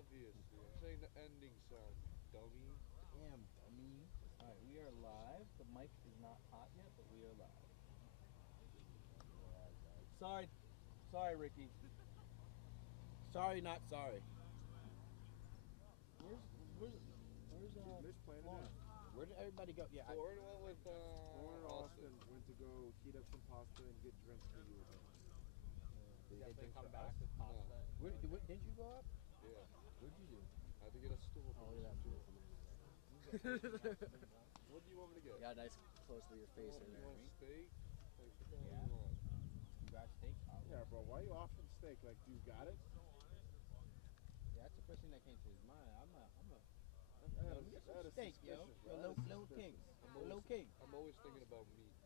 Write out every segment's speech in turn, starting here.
Obviously. I'm saying the ending sound, dummy. Damn, dummy. Alright, we are live. The mic is not hot yet, but we are live. Sorry. Sorry, Ricky. Sorry, not sorry. Where's Mitch playing Lauren? Where did everybody go? Yeah, Lauren went with Lauren and Austin. went to go heat up some pasta and get drinks for you again. Did they Definitely come come back back with with pasta? pasta. Didn't you go up? Yeah. What'd you do? I had to get a stool. Oh, look at that beautiful man. What do you want me to get? Got a nice close to your face You there. want steak? Like, what Yeah. do you want? You got steak? Yeah, bro, why are you offering steak? Like, do you got it? Yeah, that's the first thing that came to his mind. That Get is some steak, yo. suspicious, Yo, bro. little king. Little king. I'm always thinking about meat.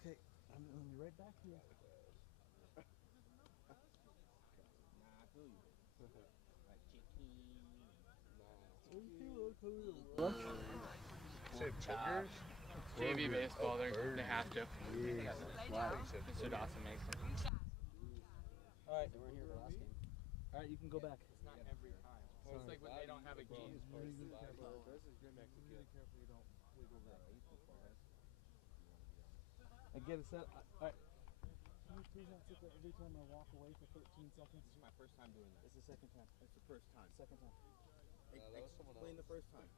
Okay, I'm gonna be right back here. Nah, I feel you. Like chicken. Say burgers? JV baseball, they have to. Yeah. Mr. Dawson makes them. Alright, they weren't here for the last game. Alright, you can go back. It's not every time. So it's like when they don't have a game. This is good Mexican. Careful you don't wiggle that way too far. I get it set. Alright. Can you please not sit there every time I walk away for 13 seconds? This is my first time doing that. It's the second time. It's the first time. Second time. that was someone Explain the else. first time.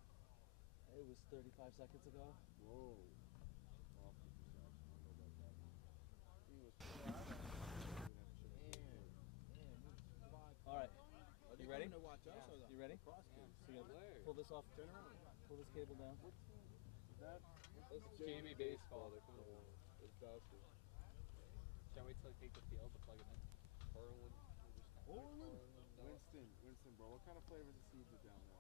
It was 35 seconds ago. Whoa. Alright. You ready? You ready? So you pull this off. Turn around. Pull this cable down. That's JV baseball. They're coming along. It's Dawson. Should I wait till I take the field to plug it in? Harlan. Winston, bro, what kind of flavors of seeds are down there?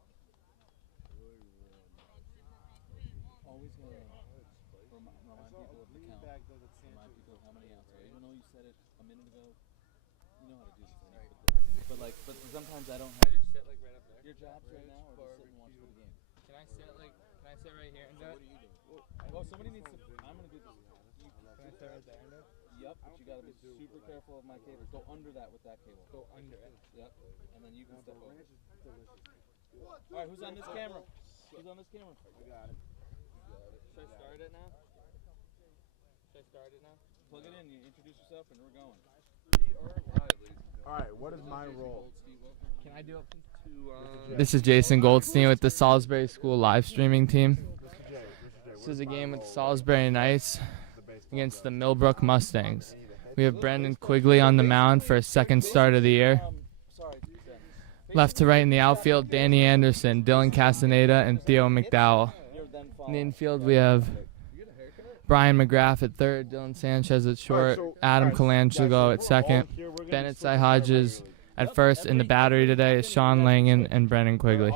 Always gonna remind I saw people a of the green count. bag though that Remind Sanchez people of how many outs are. right? Even though you said it a minute ago, you know how to do this thing. But sometimes I don't Can I have just sit like right up there? your jobs right now, or just sit and watch for the game. Can I sit right here and do it? Oh, somebody needs to. I'm gonna do this. Can I sit right there and do it? Yep, but you gotta be super careful of my cable. Go under that with that cable. Go under it. Yep, and then you can step over. Ranch is delicious. All right, who's on this camera? Who's on this camera? I got it. Should I start it now? Should I start it now? Plug it in. You introduce yourself, and we're going. We are live, ladies and gentlemen. Alright, what is my role? Can I do it? This This is Jason Goldstein with the Salisbury School live streaming team. This is a game with the Salisbury Knights against the Millbrook Mustangs. We have Brendan Quigley on the mound for his second start of the year. Sorry. Left to right in the outfield, Danny Anderson, Dylan Castaneda, and Theo McDowell. In the infield, we have Brian McGrath at third, Dylan Sanchez at short, Adam Colangelo at second, Bennett Cy Hodges at first. In the battery today is Sean Langan and Brendan Quigley.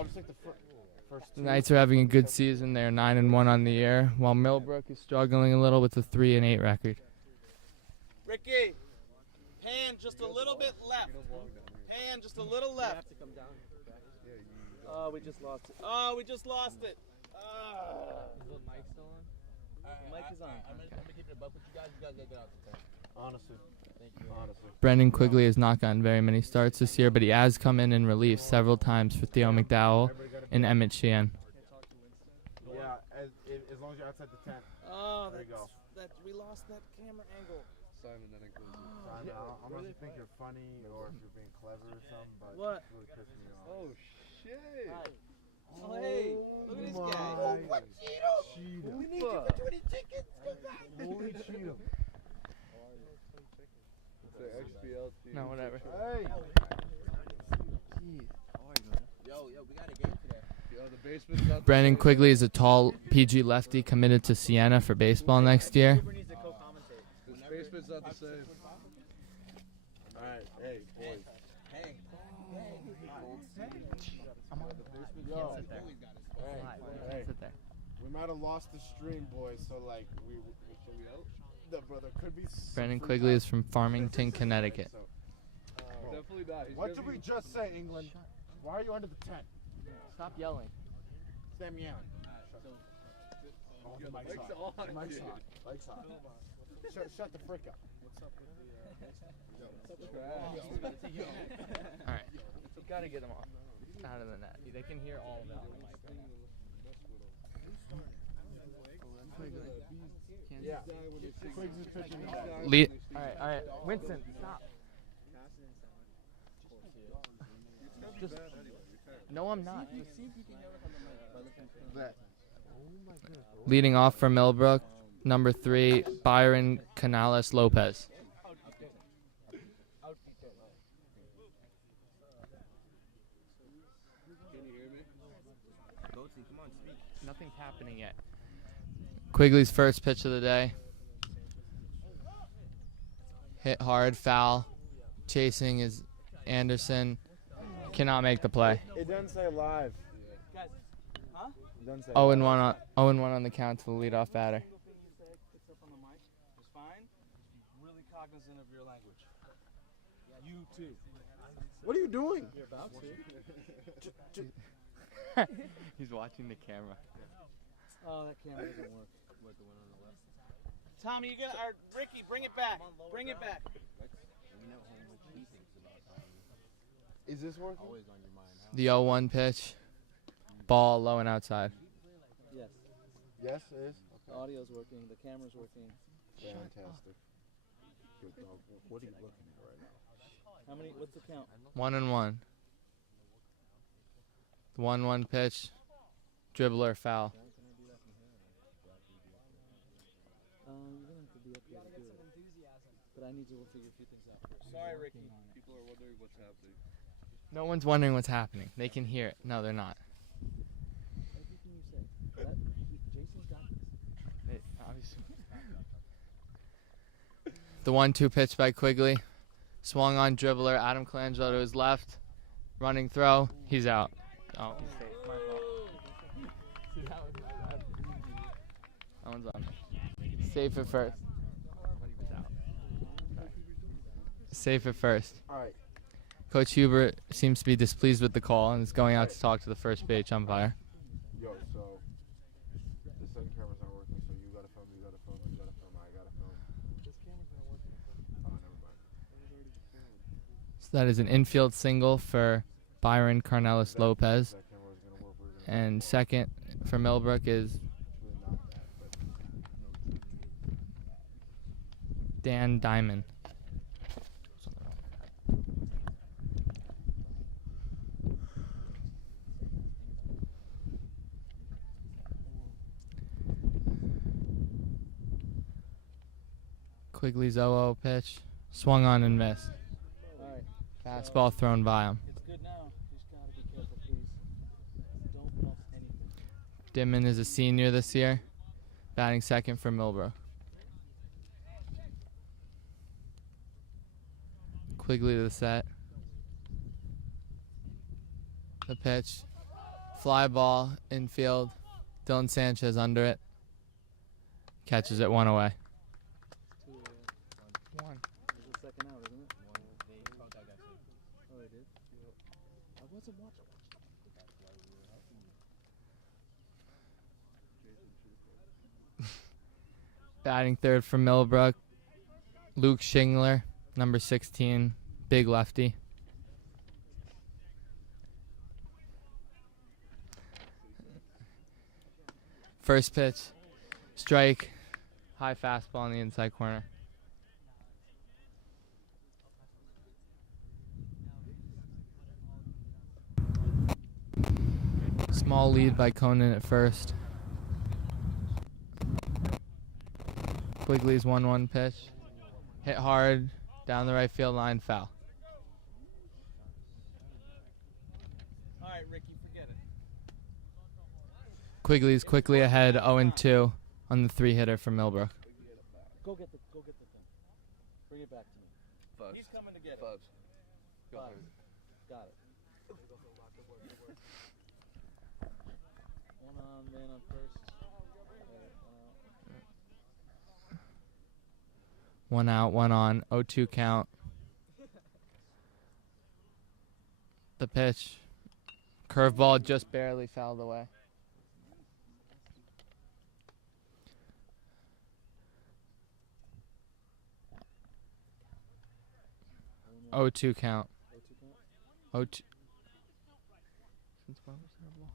The Knights are having a good season. They're 9-1 on the year, while Millbrook is struggling a little with a 3-8 record. Ricky, hand just a little bit left. Hand just a little left. Oh, we just lost it. Oh, we just lost it. Is the mic still on? The mic is on. I'm gonna keep it above with you guys. You guys gotta get out the tank. Honestly. Thank you. Honestly. Brendan Quigley has not gotten very many starts this year, but he has come in relief several times for Theo McDowell and Emmett Sheehan. Yeah, as long as you're outside the tent. Oh, There you go. we lost that camera angle. Simon, that includes you. I know, unless you think you're funny or if you're being clever or something, but What? it's really pissing me off. Oh, shit. Oh, hey, look at this guy. Oh, what Cheetah. We need you for 20 tickets. Come back. Holy Cheetah. It's an XBL team. No, whatever. Hey. Yo, we got a game today. Yo, the basement's not Brendan Quigley is a tall PG lefty committed to Siena for baseball next year. needs to co-commentate. This basement's not the same. Alright, hey, boys. Hey. Yo. Hey, Sit there. we might have lost the stream, boys, so like, we out? The brother could be Brendan freaked Quigley out. is from Farmington, Connecticut. So, Definitely not. He's what gonna did be- we just say, England? Why are you under the tent? Stop yelling. Stay yelling. Oh, the mic's Mike's on. on, The mic's dude. on. Mic's on. Shut the frick up. All right. You gotta get them off out of the net. They can hear all of that on the mic right now. Yeah. Quigs is pitching the ball. Lead. All right. Winston, stop. Just, no, I'm not. Just see if you can hear it on the mic. Leading off for Millbrook, number 3, Byron Canales Lopez. Nothing's happening yet. Quigley's first pitch of the day. Hit hard, foul. Chasing is Anderson. Cannot make the play. It doesn't say live. Guys, huh? It doesn't say 0-1 live. on the count to the leadoff batter. It's up on the mic. It's fine. Really cognizant of your language. You too. What are you doing? You're about to. He's watching the camera. Oh, that camera doesn't work. What, the one on the left? Tommy, you got our Ricky, bring it back. Bring it back. Is this working? The 0-1 pitch. Ball low and outside. Yes. Yes, it is. The audio's working. The camera's working. Fantastic. Good dog. What are you looking at right now? How many? What's the count? 1-1. The 1-1 pitch. Dribbler foul. You're gonna have to be up here to do it. But I need to figure a few things out first. Sorry, Ricky. People are wondering what's happening. No one's wondering what's happening. They can hear it. No, they're not. Everything you say. Jason's got this. The 1-2 pitch by Quigley. Swung on dribbler. Adam Colangelo to his left. Running throw. He's out. Oh, mistake. My fault. That one's on. Safe at first. Safe at first. All right. Coach Hubert seems to be displeased with the call and is going out to talk to the first base umpire. Yo, so the second camera's not working, so you gotta film, I gotta film. This camera's not working. Oh, never mind. So that is an infield single for Byron Carnelis Lopez. That camera was gonna work. We're gonna And second for Millbrook is really not that, but Dan Diamond. Quigley's 0-0 pitch. Swung on and missed. All right. Fastball thrown by him. It's good now. Just gotta be careful, please. Don't bust anything. Dimon is a senior this year. Batting second for Millbrook. Quigley to the set. The pitch. Fly ball, infield. Dylan Sanchez under it. Catches it 1 away. One. It's the second out, isn't it? Oh, they did? I wasn't watching. Batting third for Millbrook. Luke Shingler, number 16, big lefty. First pitch, strike, high fastball on the inside corner. Small lead by Conan at first. Quigley's 1-1 pitch. Hit hard, down the right field line, foul. All right, Ricky, forget it. Quigley's quickly ahead, 0-2 on the 3-hitter for Millbrook. Go get the thing. Bring it back to me. Fudge. He's coming to get it. Fudge. Go Fudge. ahead. Got it. One on, man on first. One out, one on, 0-2 count. The pitch. Curveball just barely fouled away. 0-2 count. 0-2 count? 0-2. Since when was that ball?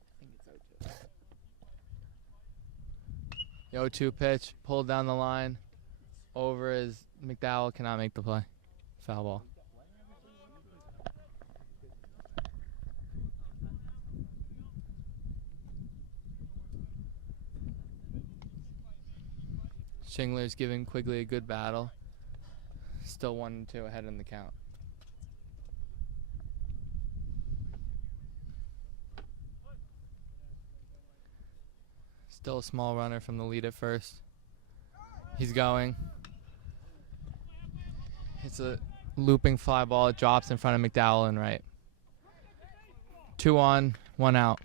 I think it's 0-2. The 0-2 pitch, pulled down the line. Over as McDowell cannot make the play. Foul ball. Shingler's giving Quigley a good battle. Still 1-2 ahead in the count. Still a small runner from the lead at first. He's going. It's a looping fly ball. It drops in front of McDowell and right. 2 on, 1 out.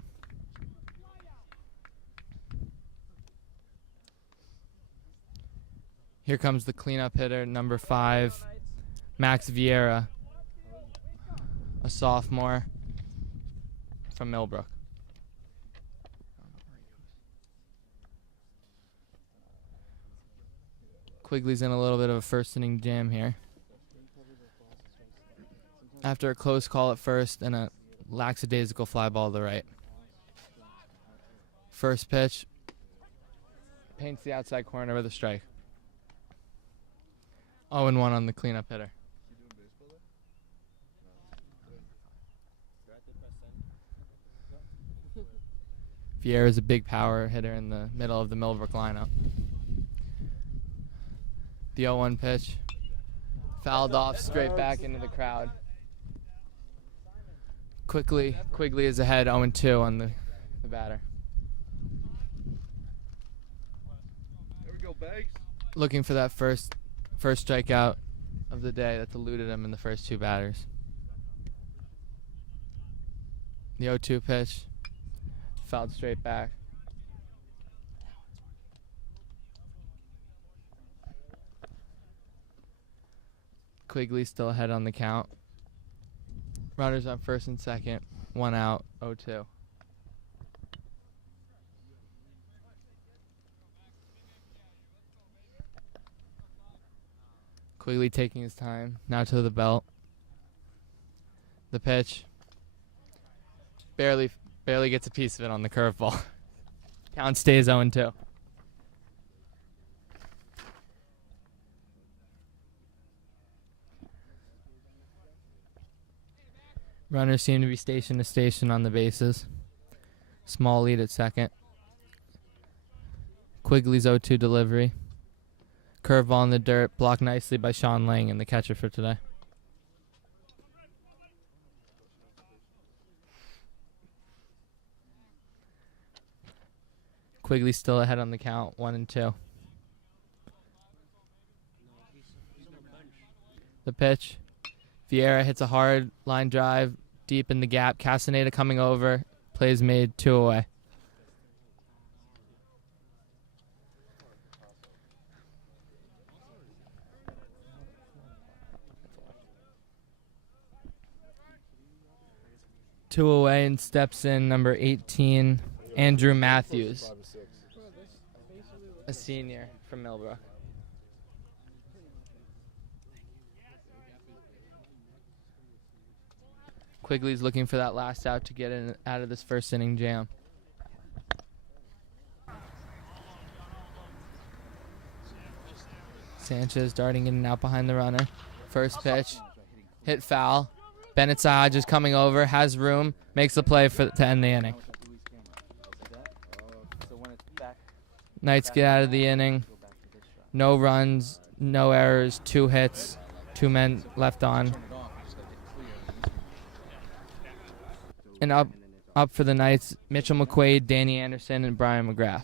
Here comes the cleanup hitter, number 5, Max Vieira, a sophomore from Millbrook. Quigley's in a little bit of a first inning jam here. After a close call at first and a lackadaisical fly ball to the right. First pitch, paints the outside corner with a strike. 0-1 on the cleanup hitter. Vieira is a big power hitter in the middle of the Millbrook lineup. The 0-1 pitch, fouled off straight back into the crowd. Quigley is ahead 0-2 on the batter. There we go, Banks. Looking for that first strikeout of the day that's eluded him in the first 2 batters. The 0-2 pitch, fouled straight back. Quigley still ahead on the count. Runners on first and second, 1 out, 0-2. Quigley taking his time, now to the belt. The pitch. Barely gets a piece of it on the curveball. Count stays 0-2. Runners seem to be station to station on the bases. Small lead at second. Quigley's 0-2 delivery. Curveball in the dirt, blocked nicely by Sean Lang and the catcher for today. Quigley still ahead on the count, 1-2. The pitch. Vieira hits a hard line drive deep in the gap. Castaneda coming over. Plays made, 2 away. Two away and steps in number 18, Andrew Matthews, a senior from Millbrook. Quigley's looking for that last out to get in out of this first inning jam. Sanchez darting in and out behind the runner. First pitch, hit foul. Bennett Sahaj is coming over, has room, makes the play to end the inning. Knights get out of the inning. No runs, no errors, 2 hits, 2 men left on. And up for the Knights, Mitchell McQuaid, Danny Anderson, and Brian McGrath.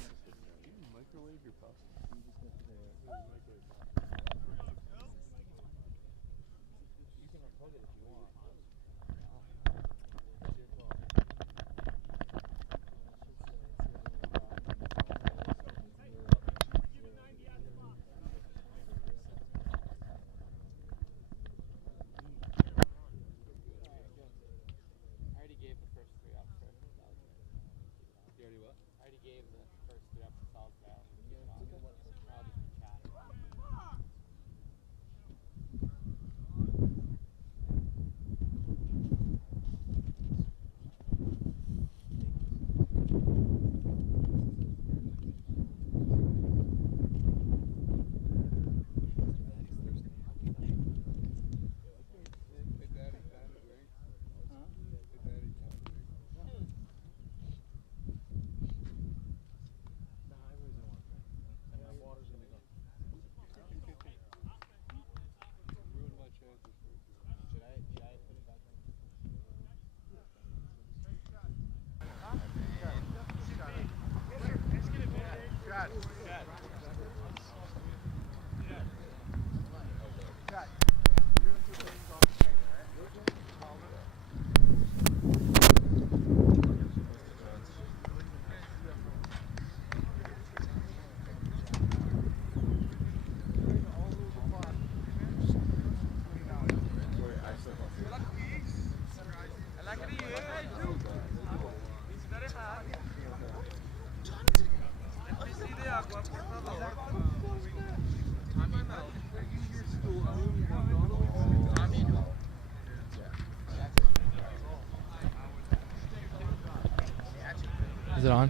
Is it on?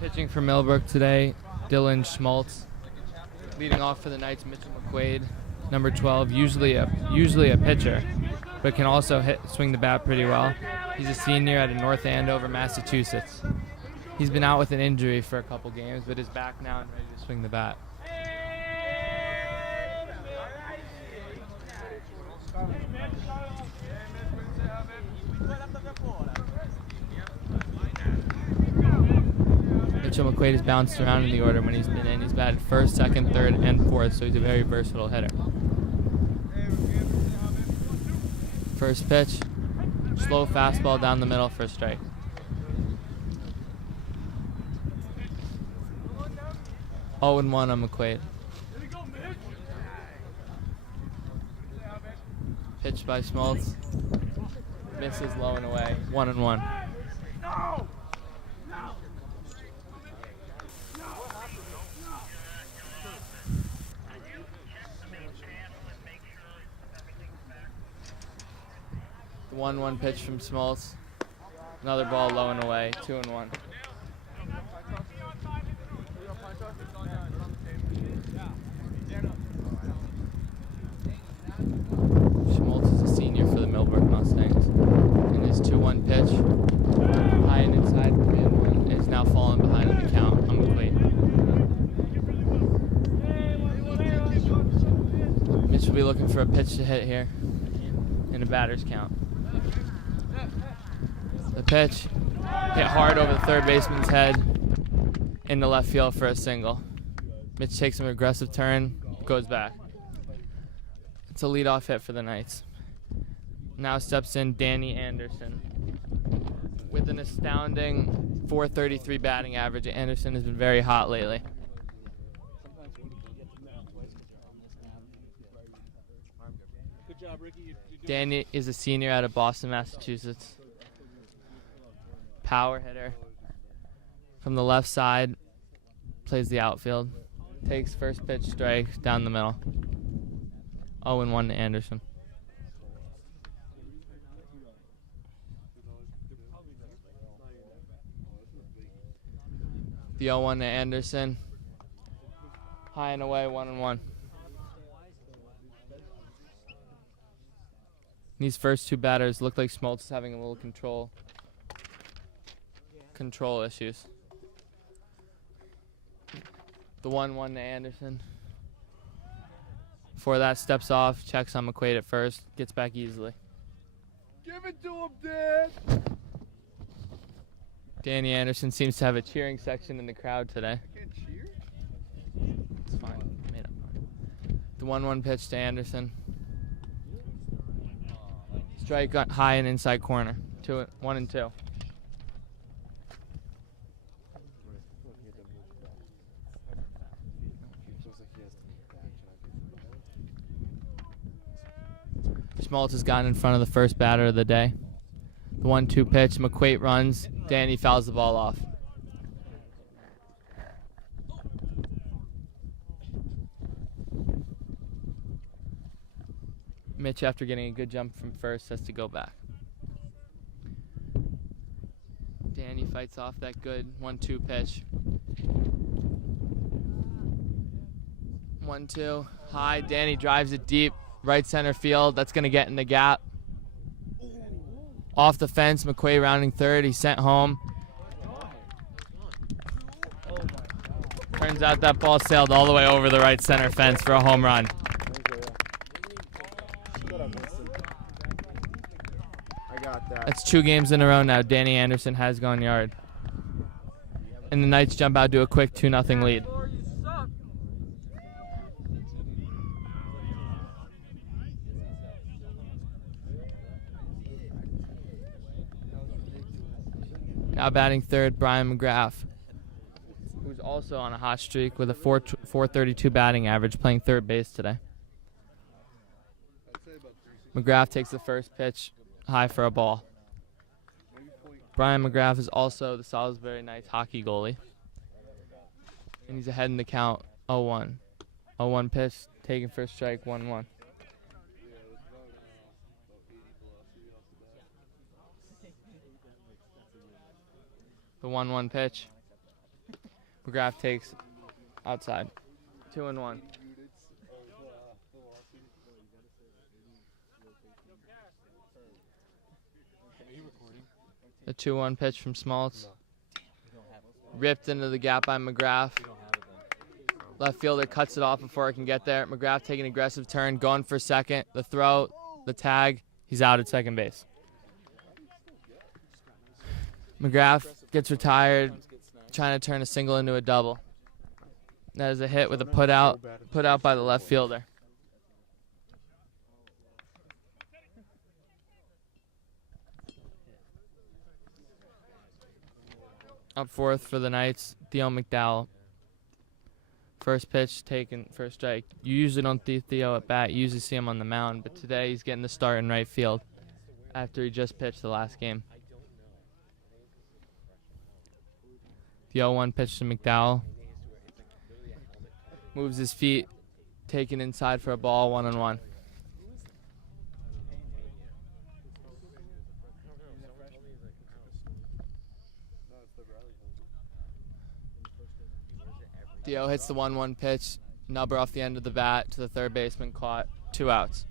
Pitching for Millbrook today, Dylan Schmaltz. Leading off for the Knights, Mitchell McQuaid, number 12, usually a pitcher, but can also swing the bat pretty well. He's a senior out of North Andover, Massachusetts. He's been out with an injury for a couple games, but is back now and ready to swing the bat. Mitchell McQuaid has bounced around in the order when he's been in. He's batted first, second, third, and fourth, so he's a very versatile hitter. First pitch, slow fastball down the middle for a strike. Oh, and 1 on McQuaid. Pitch by Schmaltz. Misses low and away. 1-1. The 1-1 pitch from Schmaltz. Another ball low and away. 2-1. Schmaltz is a senior for the Millbrook Mustangs. And his 2-1 pitch, high and inside, 3-1, is now falling behind in the count on McQuaid. Mitch will be looking for a pitch to hit here in a batter's count. The pitch hit hard over the third baseman's head in the left field for a single. Mitch takes an aggressive turn, goes back. It's a leadoff hit for the Knights. Now steps in Danny Anderson. With an astounding .433 batting average, Anderson has been very hot lately. Good job, Ricky. Danny is a senior out of Boston, Massachusetts. Power hitter. From the left side, plays the outfield. Takes first pitch strike down the middle. 0-1 to Anderson. The 0-1 to Anderson. High and away, 1-1. These first two batters look like Schmaltz is having a little control issues. The 1-1 to Anderson. Before that, steps off, checks on McQuaid at first, gets back easily. Give it to him, Dad! Danny Anderson seems to have a cheering section in the crowd today. I can't cheer? It's fine. Made up fine. The 1-1 pitch to Anderson. Strike high and inside corner. 1-2. Schmaltz has gotten in front of the first batter of the day. The 1-2 pitch, McQuaid runs, Danny fouls the ball off. Mitch, after getting a good jump from first, has to go back. Danny fights off that good 1-2 pitch. 1-2, high, Danny drives it deep. Right center field, that's going to get in the gap. Off the fence, McQuaid rounding third. He's sent home. Turns out that ball sailed all the way over the right center fence for a home run. I got that. That's 2 games in a row now. Danny Anderson has gone yard. And the Knights jump out to a quick 2-0 lead. Now batting third, Brian McGrath, who's also on a hot streak with a .432 batting average, playing third base today. McGrath takes the first pitch, high for a ball. Brian McGrath is also the Salisbury Knights hockey goalie. And he's ahead in the count, 0-1. 0-1 pitch, taking first strike, 1-1. The 1-1 pitch. McGrath takes outside. 2-1. The 2-1 pitch from Smaltz. Ripped into the gap by McGrath. Left fielder cuts it off before it can get there. McGrath taking an aggressive turn, going for second. The throw, the tag. He's out at second base. McGrath gets retired, trying to turn a single into a double. That is a hit with a put out by the left fielder. Up fourth for the Knights, Theo McDowell. First pitch taken, first strike. You usually don't see Theo at bat. You usually see him on the mound, but today he's getting the start in right field after he just pitched the last game. The 0-1 pitch to McDowell. Moves his feet, taken inside for a ball, 1-1. Theo hits the 1-1 pitch, nubber off the end of the bat to the third baseman, caught, 2 outs.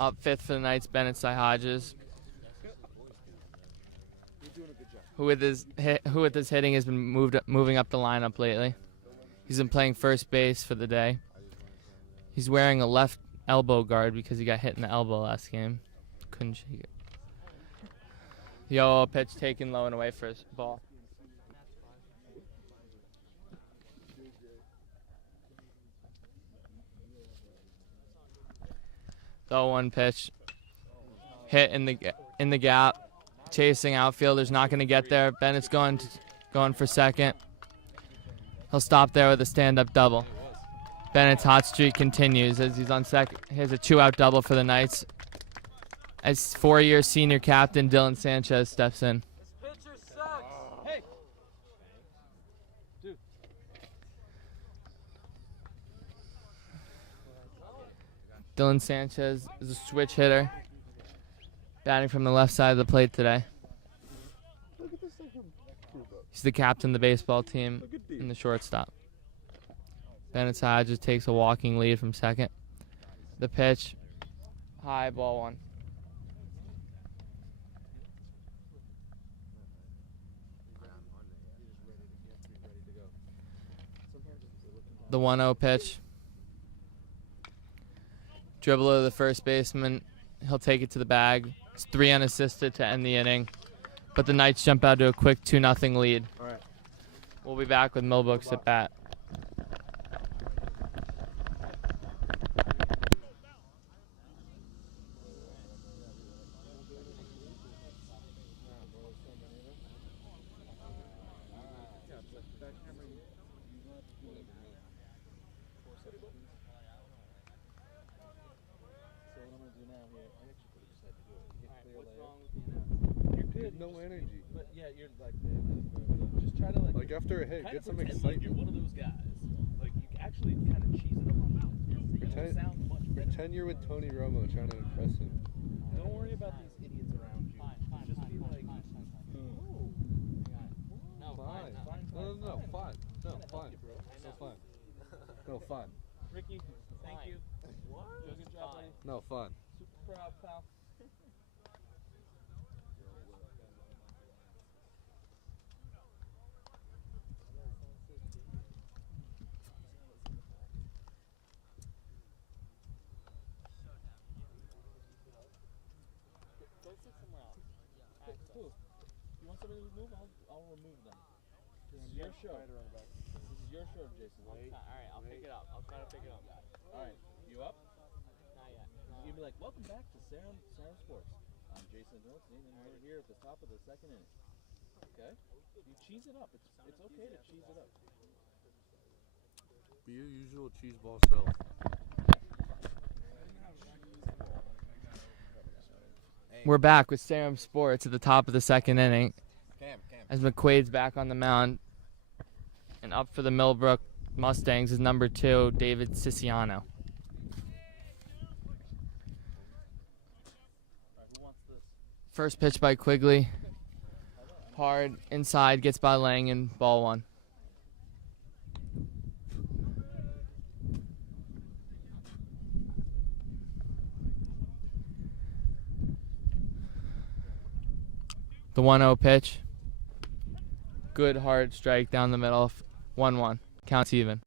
Up fifth for the Knights, Bennett Cy Hodges, who with his hitting has been moving up the lineup lately. He's been playing first base for the day. He's wearing a left elbow guard because he got hit in the elbow last game. Couldn't shake it. The 0-0 pitch taken low and away for his ball. The 0-1 pitch hit in the gap. Chasing outfielders, not going to get there. Bennett's going for second. He'll stop there with a stand-up double. Bennett's hot streak continues as he's on second. He has a 2-out double for the Knights as 4-year senior captain Dylan Sanchez steps in. This pitcher sucks. Hey. Dude. Dylan Sanchez is a switch hitter, batting from the left side of the plate today. He's the captain of the baseball team and the shortstop. Bennett Hodges takes a walking lead from second. The pitch, high, ball 1. The 1-0 pitch. Dribble to the first baseman. He'll take it to the bag. It's 3 unassisted to end the inning. But the Knights jump out to a quick 2-0 lead. All right. We'll be back with Millbrook at bat. No energy. But yeah, you're like, just try to Like after a hit, get some excitement. You're one of those guys. Like you actually kind of cheese it up on that. Pretend, Sound much better. pretend you're with Tony Romo trying to impress him. Don't worry about these idiots around you. Just be like, No, fine. No, fine. No, fine. No, fine. No, fine. Ricky, thank you. What? Good job, buddy. No, fine. Super proud, pal. You want somebody to remove? I'll remove them. This is your show. This is your show, Jason. Alright, I'll pick it up. I'll try to pick it up. Alright, you up? Not yet. You'll be like, welcome back to Sarum Sports. I'm Jason Wilson, and we're here at the top of the second inning. Okay? You cheese it up. It's okay to cheese it up. Be your usual cheeseball self. We're back with Sarum Sports at the top of the second inning. As McQuaid's back on the mound. And up for the Millbrook Mustangs is number 2, David Siciano. First pitch by Quigley. Hard inside, gets by Langan, ball one. The 1-0 pitch. Good hard strike down the middle. 1-1. Counts even.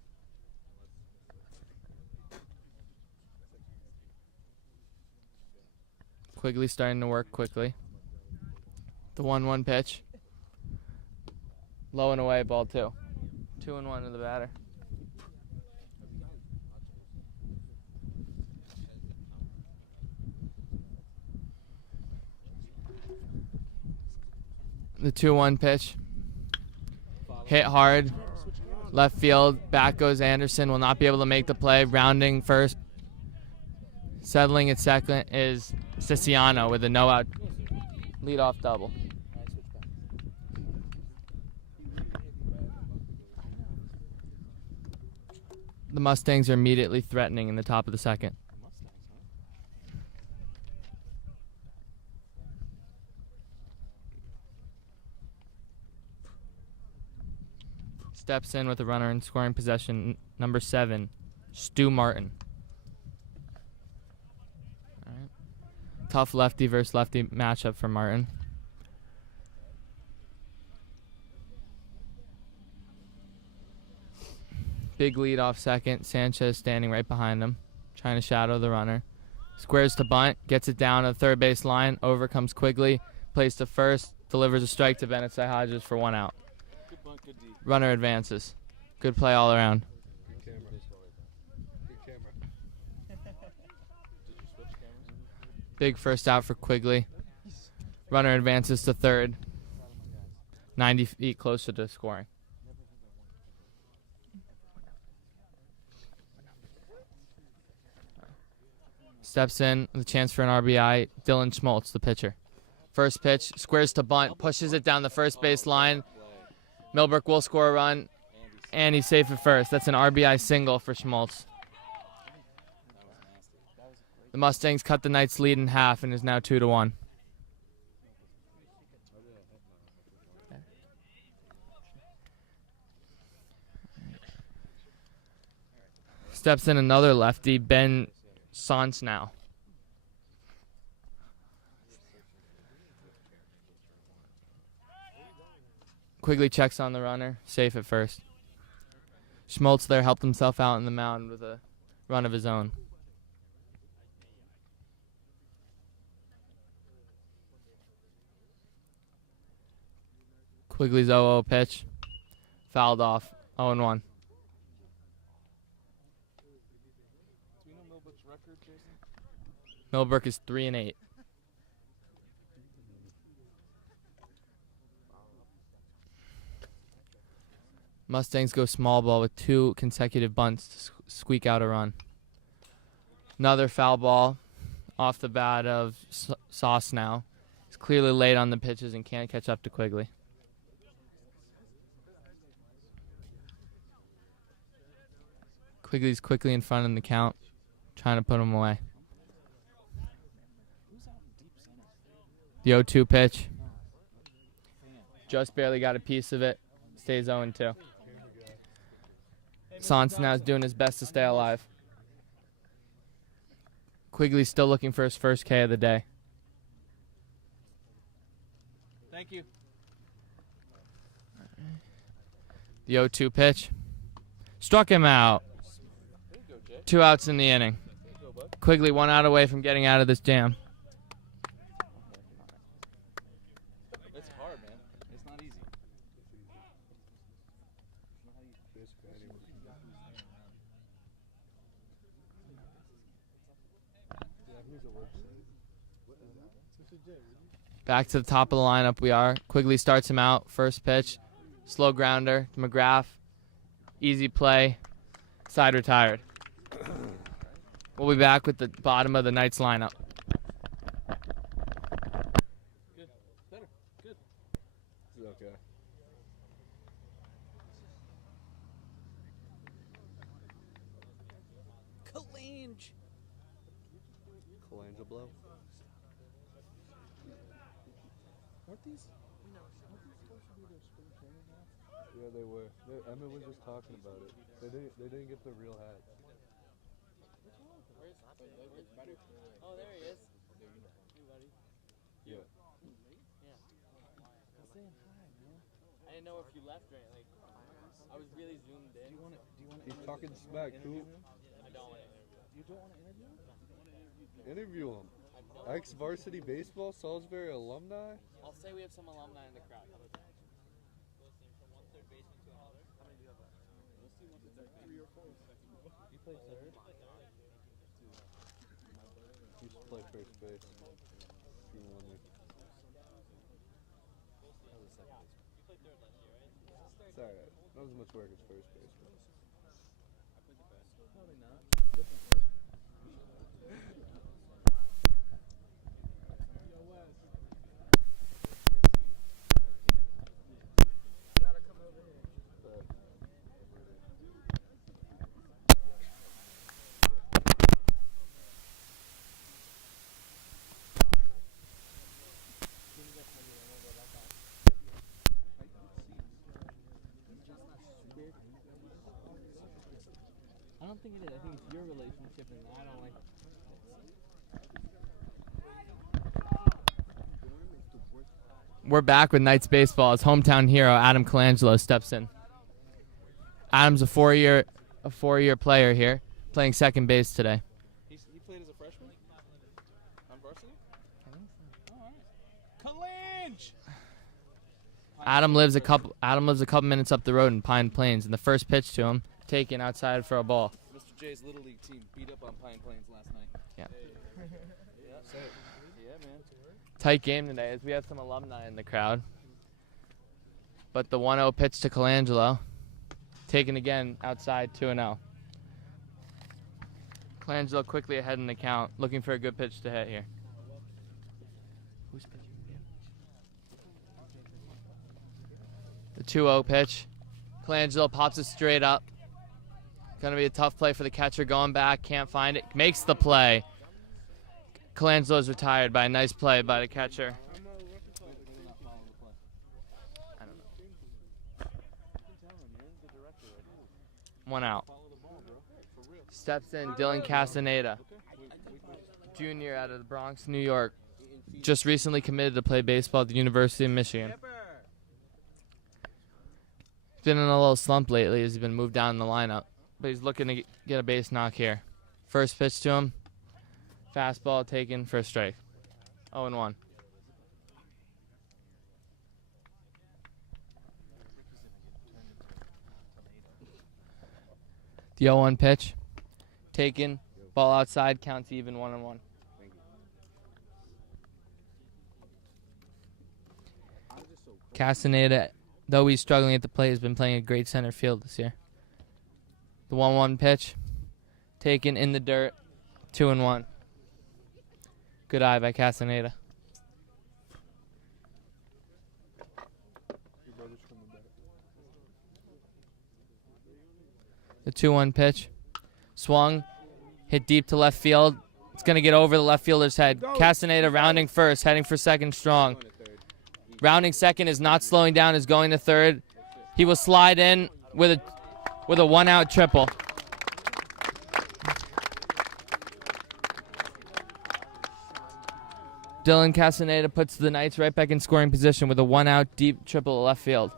Quigley starting to work quickly. The 1-1 pitch. Low and away, ball 2. 2-1 to the batter. The 2-1 pitch. Hit hard. Left field. Back goes Anderson. Will not be able to make the play. Rounding first. Settling at second is Siciliano with a no-out leadoff double. The Mustangs are immediately threatening in the top of the second. Steps in with a runner in scoring possession, number 7, Stu Martin. All right. Tough lefty versus lefty matchup for Martin. Big lead off second. Sanchez standing right behind him, trying to shadow the runner. Squares to bunt, gets it down to the third base line. Over comes Quigley, plays to first, delivers a strike to Bennett Hodges for 1 out. Good bunt, good D. Runner advances. Good play all around. Good camera. Good camera. Did you switch cameras? Big first out for Quigley. Runner advances to third. 90 feet closer to scoring. Steps in with a chance for an RBI. Dylan Schmaltz, the pitcher. First pitch, squares to bunt, pushes it down the first base line. Millbrook will score a run, and he's safe at first. That's an RBI single for Schmaltz. The Mustangs cut the Knights' lead in half and is now 2-1. Steps in another lefty, Ben Sons now. Quigley checks on the runner, safe at first. Schmaltz there helped himself out in the mound with a run of his own. Quigley's 0-0 pitch. Fouled off, 0-1. Do we know Millbrook's record, Jason? Millbrook is 3-8. Mustangs go small ball with 2 consecutive bunts to squeak out a run. Another foul ball off the bat of Sauce now. He's clearly late on the pitches and can't catch up to Quigley. Quigley's quickly in front in the count, trying to put him away. The 0-2 pitch. Just barely got a piece of it. Stays 0-2. Sans now is doing his best to stay alive. Quigley's still looking for his first K of the day. Thank you. The 0-2 pitch. Struck him out. There you go, Jay. 2 outs in the inning. There you go, bud. Quigley 1 out away from getting out of this jam. It's hard, man. It's not easy. Back to the top of the lineup we are. Quigley starts him out. First pitch. Slow grounder to McGrath. Easy play. Side retired. We'll be back with the bottom of the Knights lineup. Good. Better. Good. This is okay. Calange will blow. Yeah, they were. Emmett was just talking about it. They didn't get the real hats. Oh, there he is. Yeah. I didn't know if you left or anything. I was really zoomed in. He's talking smack. Who? I don't want to interview. You don't want to interview? Interview him. Ex-varsity baseball, Salisbury alumni. I'll say we have some alumni in the crowd. How about that? You played third? He used to play first base. If you wonder. It's alright. Not as much work as first base. Probably not. Different work. Yo, Wes. Gotta come over here. I don't think it is. I think it's your relationship, and I don't like it. We're back with Knights baseball as hometown hero Adam Colangelo steps in. Adam's a four-year player here, playing second base today. He played as a freshman? On varsity? I think so. All right. Calange! Adam lives a couple minutes up the road in Pine Plains, and the first pitch to him taken outside for a ball. Mr. J's Little League team beat up on Pine Plains last night. Yeah. Yeah, man. Tight game today as we have some alumni in the crowd. But the 1-0 pitch to Colangelo, taken again outside 2-0. Colangelo quickly ahead in the count, looking for a good pitch to hit here. Who's pitching? The 2-0 pitch. Colangelo pops it straight up. Gonna be a tough play for the catcher, going back, can't find it, makes the play. Colangelo's retired by a nice play by the catcher. I don't know. One out. Steps in Dylan Castaneda, junior out of the Bronx, New York. Just recently committed to play baseball at the University of Michigan. He's been in a little slump lately as he's been moved down in the lineup, but he's looking to get a base knock here. First pitch to him, fastball taken for a strike. 0-1. The 0-1 pitch, taken, ball outside, counts even, 1-1. Castaneda, though he's struggling at the plate, has been playing a great center field this year. The 1-1 pitch, taken in the dirt, 2-1. Good eye by Castaneda. The 2-1 pitch, swung, hit deep to left field. It's going to get over the left fielder's head. Castaneda rounding first, heading for second strong. Rounding second is not slowing down, is going to third. He will slide in with a one-out triple. Dylan Castaneda puts the Knights right back in scoring position with a one-out deep triple to left field.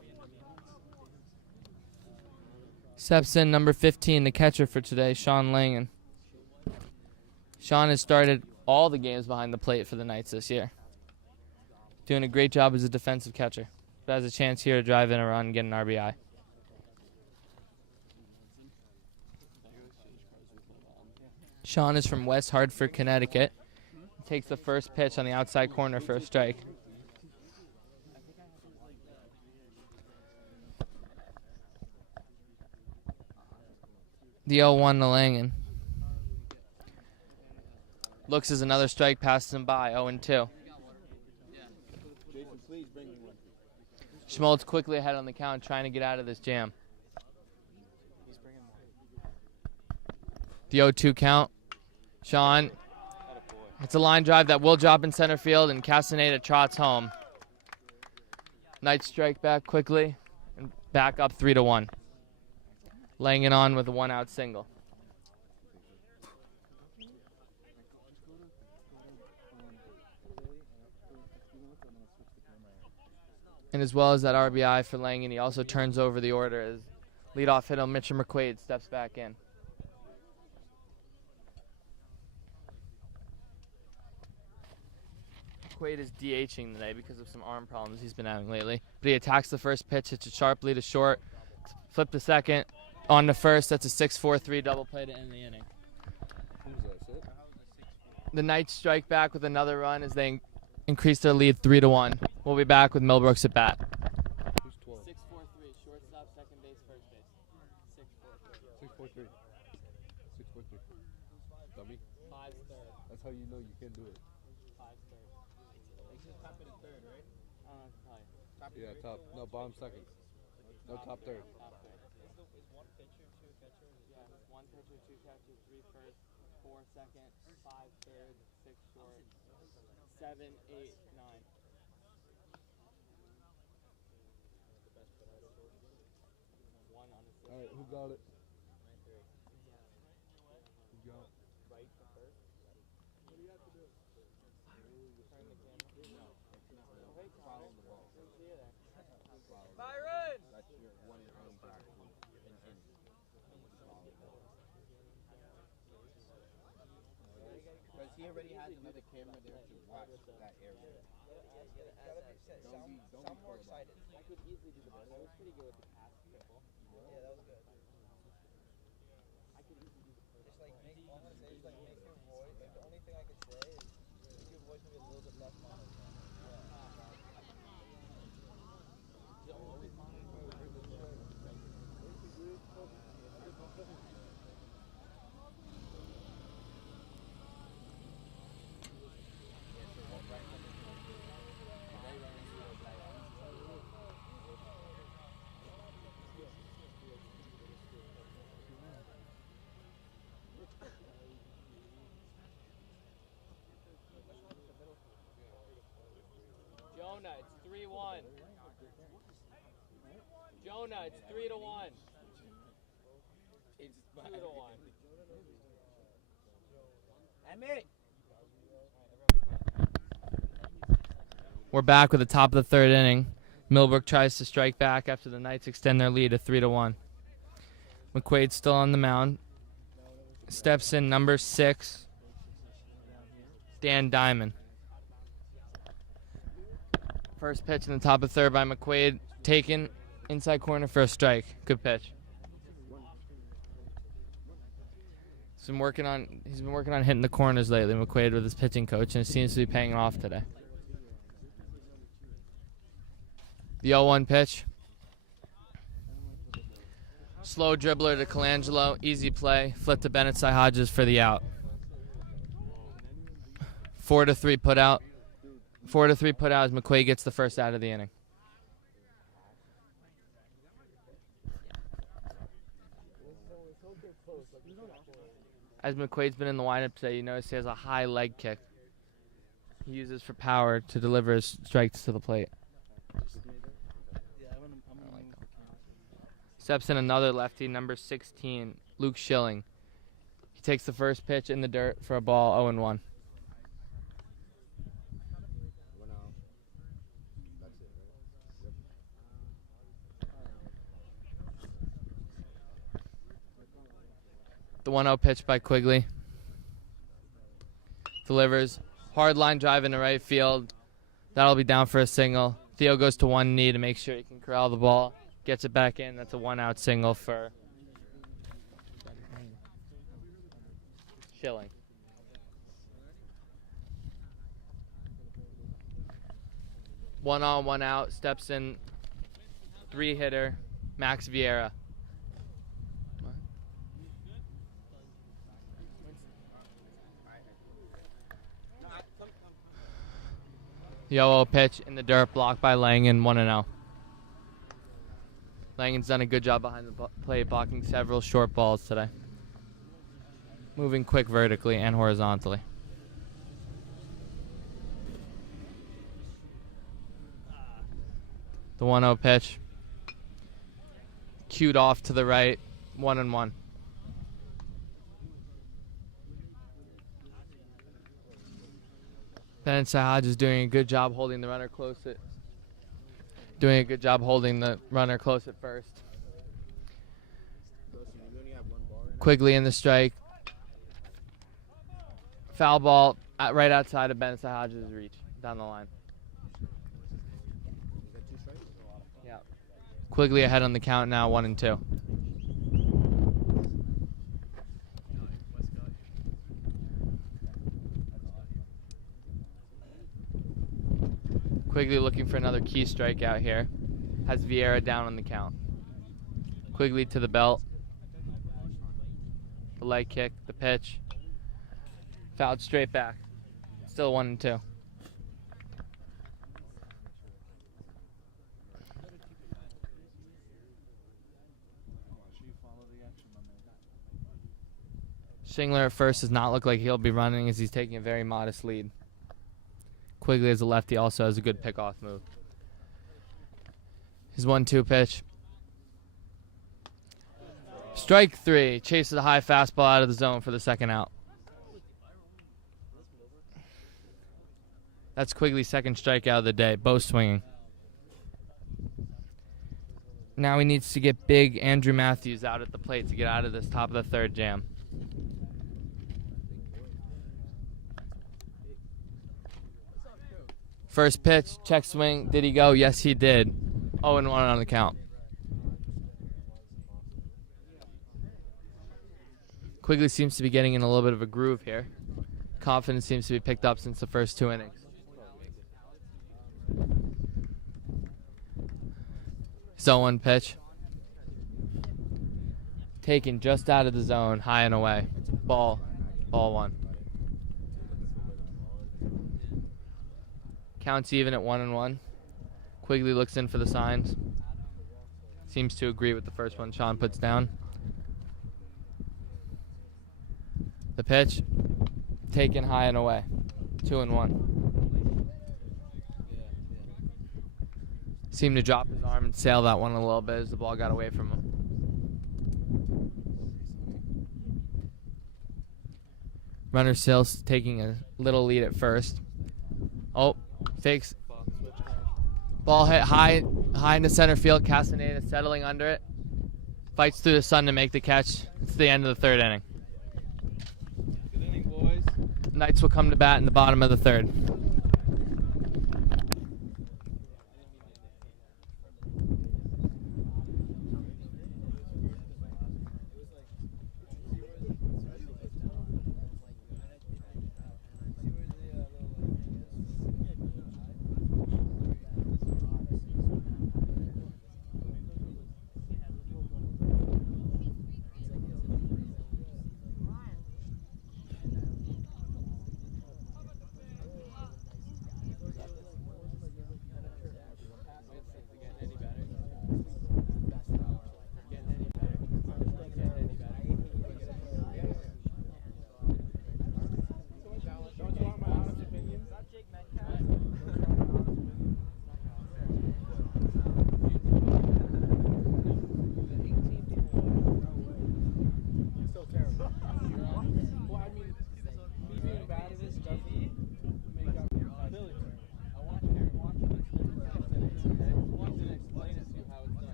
Steps in number 15, the catcher for today, Sean Langan. Sean has started all the games behind the plate for the Knights this year. Doing a great job as a defensive catcher, but has a chance here to drive in a run and get an RBI. Sean is from West Hartford, Connecticut. Takes the first pitch on the outside corner for a strike. The 0-1 to Langan. Looks as another strike passes him by, 0-2. Schmaltz quickly ahead on the count, trying to get out of this jam. The 0-2 count. Sean, it's a line drive that will drop in center field, and Castaneda trots home. Knights strike back quickly and back up 3-1. Laying it on with a 1-out single. And as well as that RBI for Langan, he also turns over the order as leadoff hitter Mitchell McQuaid steps back in. McQuaid is DHing today because of some arm problems he's been having lately. But he attacks the first pitch, hits it sharply to short, flip to second, on to first. That's a 6-4-3 double play to end the inning. The Knights strike back with another run as they increase their lead 3-1. We'll be back with Millbrook's at bat. 6-4-3, shortstop, second base, first base. 6-4-3. 6-4-3. Dummy. 5 third. That's how you know you can do it. 5 third. Top it at third, right? I don't know what to tell you. Yeah, top. No, bottom second. No, top third. Top third. Is one pitcher, 2 catchers? Yeah, 1 pitcher, 2 catchers, 3 first, 4 second, 5 third, 6 short, 7, 8, 9. All right, who got it? Who got it? Byron! Because he already has another camera there to watch that area. Don't be more excited. I could easily do the best. I was pretty good with the pass people. Yeah, that was good. I could easily do the first. Just like make, all I'm gonna say is like make your voice. Like the only thing I could say is make your voice maybe a little bit less monotone. Jonah, it's 3-1. Jonah, it's 3-1. It's 2-1. We're back with the top of the third inning. Millbrook tries to strike back after the Knights extend their lead to 3-1. McQuaid's still on the mound. Steps in number 6, Dan Diamond. First pitch in the top of third by McQuaid, taken inside corner for a strike. Good pitch. He's been working on hitting the corners lately, McQuaid, with his pitching coach, and it seems to be paying off today. The 0-1 pitch. Slow dribbler to Colangelo, easy play, flip to Bennett Hodges for the out. 4-3 put out. 4-3 put out as McQuaid gets the first out of the inning. As McQuaid's been in the lineup today, you notice he has a high leg kick. He uses for power to deliver his strikes to the plate. Steps in another lefty, number 16, Luke Schilling. He takes the first pitch in the dirt for a ball, 0-1. The 1-0 pitch by Quigley. Delivers. Hard line drive into right field. That'll be down for a single. Theo goes to one knee to make sure he can corral the ball. Gets it back in. That's a 1-out single for Schilling. One on, 1 out. Steps in 3-hitter Max Vieira. Yellow pitch in the dirt, blocked by Langan, 1-0. Langan's done a good job behind the plate, blocking several short balls today. Moving quick vertically and horizontally. The 1-0 pitch. Cued off to the right. 1-1. Bennett Sahaj is doing a good job holding the runner close at first. Quigley in the strike. Foul ball right outside of Bennett Sahaj's reach down the line. Yeah. Quigley ahead on the count now, 1-2. Quigley looking for another key strikeout here. Has Vieira down on the count. Quigley to the belt. The leg kick, the pitch. Fouled straight back. Still 1-2. Shingler at first does not look like he'll be running as he's taking a very modest lead. Quigley as a lefty also has a good pickoff move. His 1-2 pitch. Strike 3. Chases a high fastball out of the zone for the second out. That's Quigley's second strikeout of the day. Both swinging. Now he needs to get big Andrew Matthews out at the plate to get out of this top of the third jam. First pitch, check swing. Did he go? Yes, he did. 0-1 on the count. Quigley seems to be getting in a little bit of a groove here. Confidence seems to be picked up since the first 2 innings. So 1 pitch. Taken just out of the zone, high and away. Ball 1. Counts even at 1-1. Quigley looks in for the signs. Seems to agree with the first one Sean puts down. The pitch, taken high and away. 2-1. Seemed to drop his arm and sail that one a little bit as the ball got away from him. Runner still taking a little lead at first. Oh, fakes. Ball hit high into center field. Castaneda settling under it. Fights through the sun to make the catch. It's the end of the third inning. Good inning, boys. Knights will come to bat in the bottom of the third.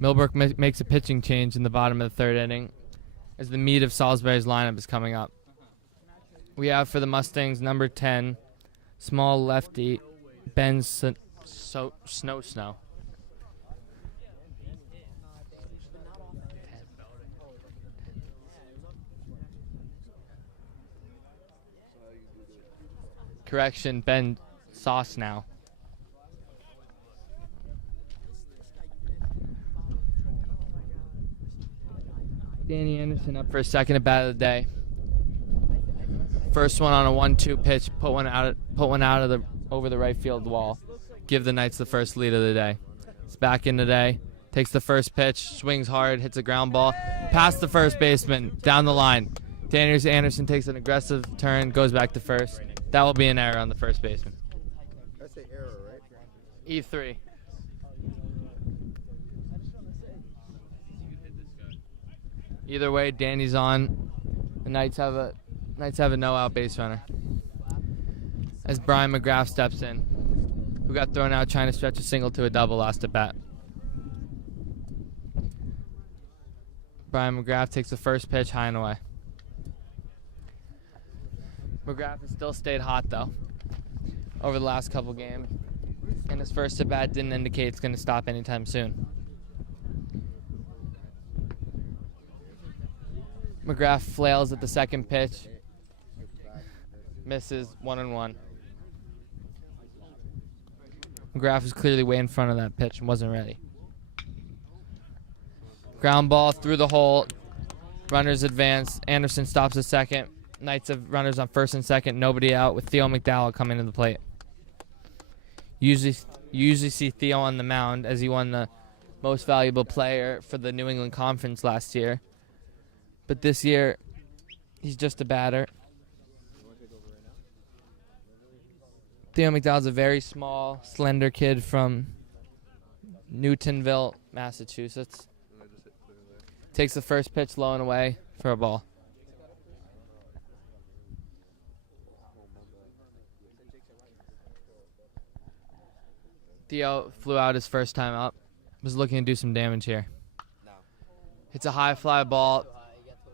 Millbrook makes a pitching change in the bottom of the third inning as the meat of Salisbury's lineup is coming up. We have for the Mustangs number 10, small lefty, Ben Snow. Correction, Ben Sauce now. Danny Anderson up for a second at bat of the day. First one on a 1-2 pitch, put one out of the over the right field wall. Give the Knights the first lead of the day. It's back in today. Takes the first pitch, swings hard, hits a ground ball, past the first baseman, down the line. Danny Anderson takes an aggressive turn, goes back to first. That will be an error on the first baseman. That's the error, right? E3. Either way, Danny's on. The Knights have a no-out base runner. As Brian McGrath steps in, who got thrown out trying to stretch a single to a double last at bat. Brian McGrath takes the first pitch high and away. McGrath has still stayed hot, though, over the last couple games. And his first at bat didn't indicate it's going to stop anytime soon. McGrath flails at the second pitch. Misses 1-1. McGrath was clearly way in front of that pitch and wasn't ready. Ground ball through the hole. Runners advance. Anderson stops at second. Knights have runners on first and second. Nobody out with Theo McDowell coming to the plate. You usually see Theo on the mound as he won the most valuable player for the New England Conference last year. But this year, he's just a batter. Theo McDowell's a very small, slender kid from Newtonville, Massachusetts. Takes the first pitch low and away for a ball. Theo flew out his first time up. Was looking to do some damage here. It's a high fly ball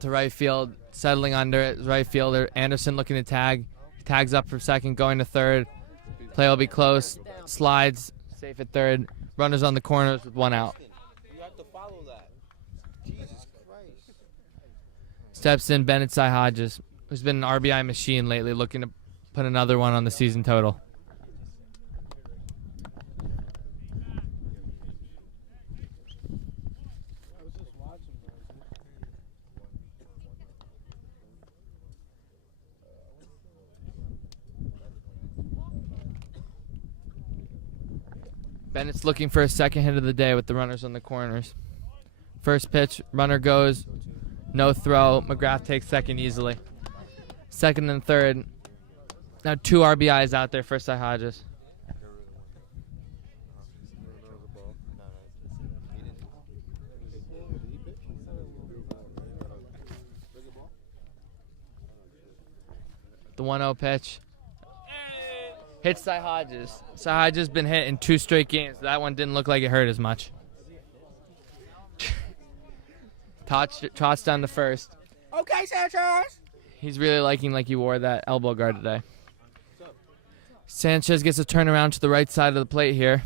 to right field, settling under it. Right fielder Anderson looking to tag. Tags up for second, going to third. Play will be close. Slides, safe at third. Runners on the corners with one out. You have to follow that. Jesus Christ. Steps in Bennett Cy Hodges, who's been an RBI machine lately, looking to put another one on the season total. Bennett's looking for a second hit of the day with the runners on the corners. First pitch, runner goes, no throw. McGrath takes second easily. Second and third. Now 2 RBIs out there for Cy Hodges. The 1-0 pitch. Hits Cy Hodges. Cy Hodges been hit in 2 straight games. That one didn't look like it hurt as much. Trots down to first. Okay, Sanchez. He's really liking like he wore that elbow guard today. Sanchez gets a turnaround to the right side of the plate here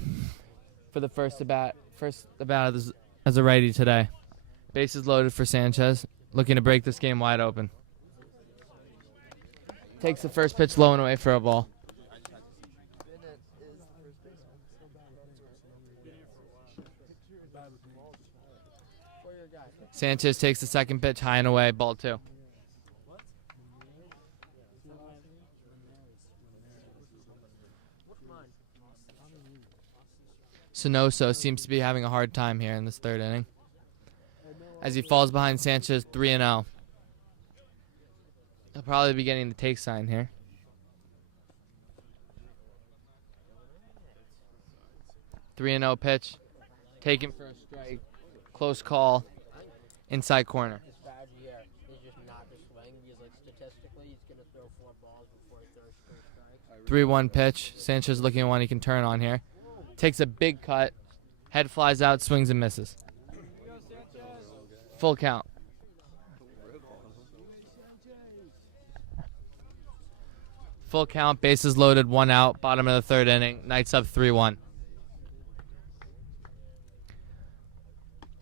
for the first at bat. First at bat as a righty today. Bases loaded for Sanchez. Looking to break this game wide open. Takes the first pitch low and away for a ball. Sanchez takes the second pitch high and away, ball 2. Sonoso seems to be having a hard time here in this third inning, as he falls behind Sanchez 3-0. He'll probably be getting the take sign here. Three and 0 pitch, taken for a strike, close call. Inside corner. His strategy here is just not to swing because, like, statistically, he's going to throw 4 balls before he throws 3 strikes. 3-1 pitch. Sanchez looking at one he can turn on here. Takes a big cut. Head flies out, swings and misses. Full count. Full count, bases loaded, 1 out, bottom of the third inning. Knights up 3-1.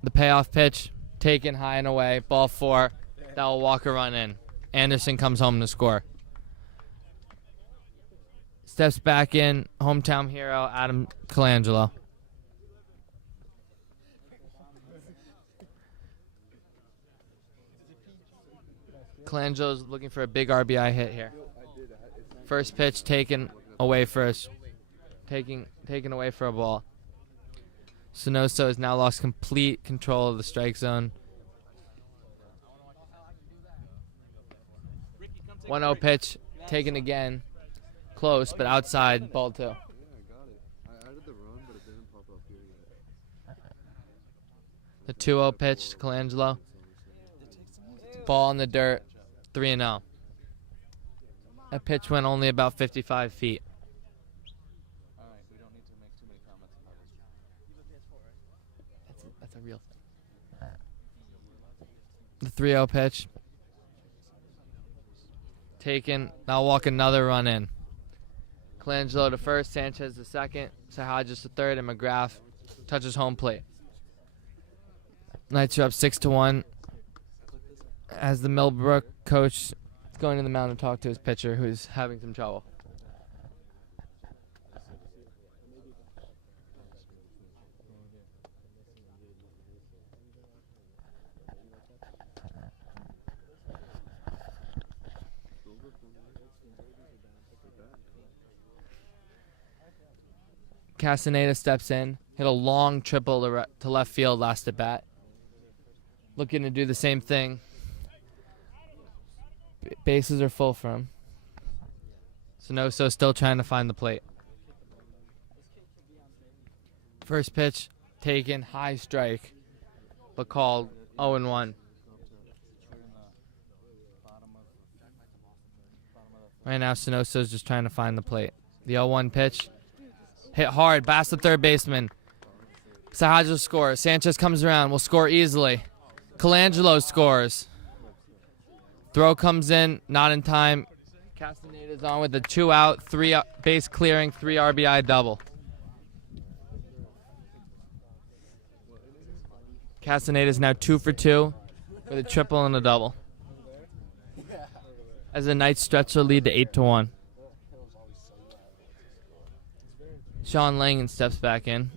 The payoff pitch. Taken high and away, ball 4. That will walk a run in. Anderson comes home to score. Steps back in, hometown hero, Adam Colangelo. Colangelo's looking for a big RBI hit here. First pitch taken away first. Taken away for a ball. Sonoso has now lost complete control of the strike zone. 1-0 pitch taken again. Close, but outside, ball 2. Yeah, I got it. I added the run, but it didn't pop up here yet. The 2-0 pitch to Colangelo. Ball in the dirt, 3-0. That pitch went only about 55 feet. All right, we don't need to make too many comments about this. That's a real thing. The 3-0 pitch. Taken. Now walk another run in. Colangelo to first, Sanchez to second, Sahajas to third, and McGrath touches home plate. Knights are up 6-1. As the Millbrook coach going to the mound to talk to his pitcher who's having some trouble. Castaneda steps in, hit a long triple to left field last at bat. Looking to do the same thing. Bases are full for him. Sonoso still trying to find the plate. First pitch taken, high strike, but called 0-1. Right now, Sonoso's just trying to find the plate. The 0-1 pitch. Hit hard, past the third baseman. Sahajas scores. Sanchez comes around, will score easily. Colangelo scores. Throw comes in, not in time. Castaneda's on with a 2-out, 3 base clearing, 3 RBI double. Castaneda's now 2 for 2 with a triple and a double. As the Knights stretch their lead to 8-1. Sean Langan steps back in.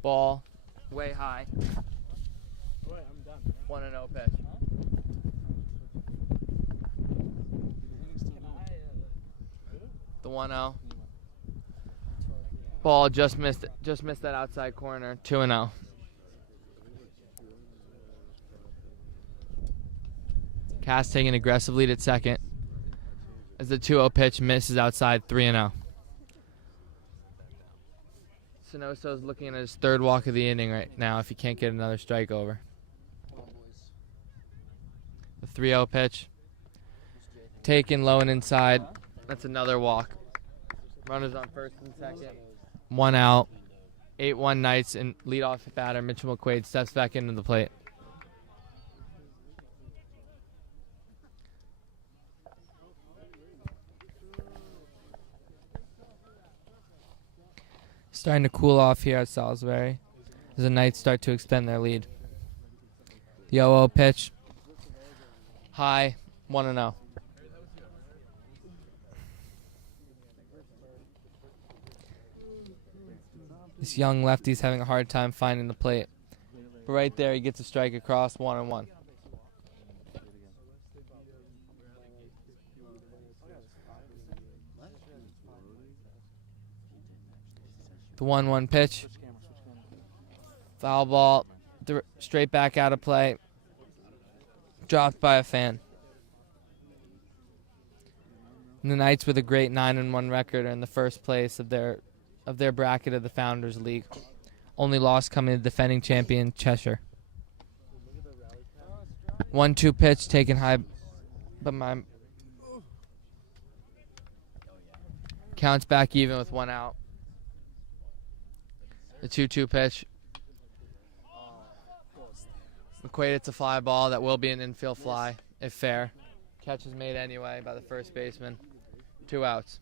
Ball way high. 1-0 pitch. The 1-0. Ball just missed that outside corner. 2-0. Cass taking aggressive lead at second. As the 2-0 pitch misses outside, 3-0. Sonoso's looking at his third walk of the inning right now if he can't get another strike over. The 3-0 pitch. Taken low and inside. That's another walk. Runners on first and second. 1 out. 8-1 Knights, and leadoff batter Mitchell McQuaid steps back into the plate. Starting to cool off here at Salisbury as the Knights start to extend their lead. The 0-0 pitch. High, 1-0. This young lefty's having a hard time finding the plate. But right there, he gets a strike across, 1-1. The 1-1 pitch. Foul ball. Straight back out of play. Dropped by a fan. And the Knights, with a great 9-1 record, are in the first place of their bracket of the Founders League. Only loss coming to defending champion Cheshire. 1-2 pitch taken high, but my counts back even with 1 out. The 2-2 pitch. McQuaid, it's a fly ball that will be an infield fly, if fair. Catch is made anyway by the first baseman. 2 outs.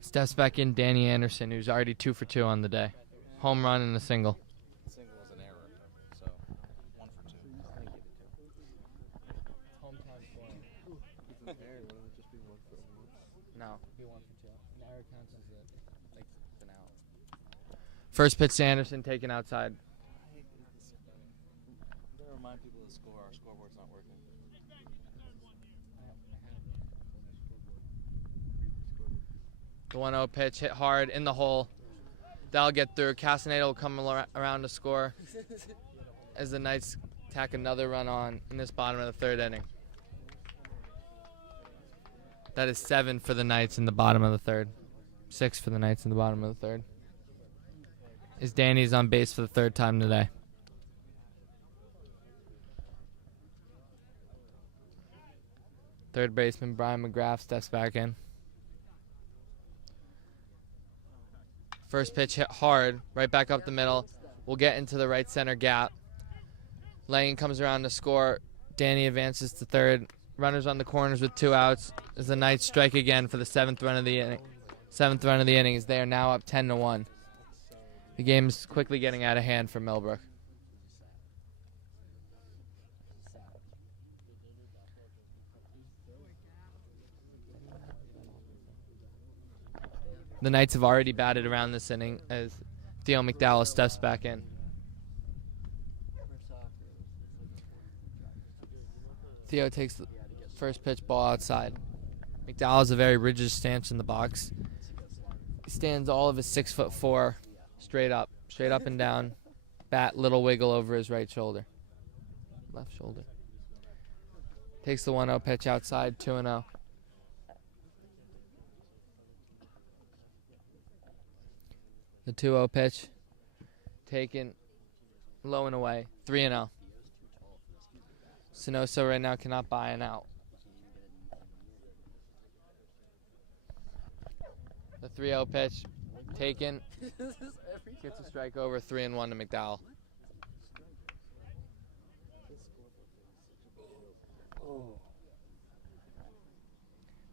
Steps back in Danny Anderson, who's already 2 for 2 on the day. home run and a single. Single was an error, so 1 for 2. Hometown score. It's an error. Why don't it just be 1 for 1? No, it'd be 1 for 2. An error counts as an out. First pitch to Anderson, taken outside. You gotta remind people of the score. Our scoreboard's not working. The 1-0 pitch hit hard in the hole. That'll get through. Castaneda will come around to score as the Knights tack another run on in this bottom of the 3rd inning. That is 7 for the Knights in the bottom of the 3rd. 6 for the Knights in the bottom of the 3rd. As Danny's on base for the 3rd time today. Third baseman Brian McGrath steps back in. First pitch hit hard, right back up the middle. We'll get into the right center gap. Langen comes around to score. Danny advances to 3rd. Runners on the corners with 2 outs as the Knights strike again for the 7th run of the inning. 7th run of the inning as they are now up 10-1. The game is quickly getting out of hand for Millbrook. The Knights have already batted around this inning as Theo McDowell steps back in. Theo takes the first pitch ball outside. McDowell has a very rigid stance in the box. He stands all of his 6'4", straight up and down. Bat, little wiggle over his right shoulder. Left shoulder. Takes the 1-0 pitch outside, 2-0. The 2-0 pitch taken low and away, 3-0. Sonoso right now cannot buy an out. The 3-0 pitch taken, gets a strike over, 3-1 to McDowell.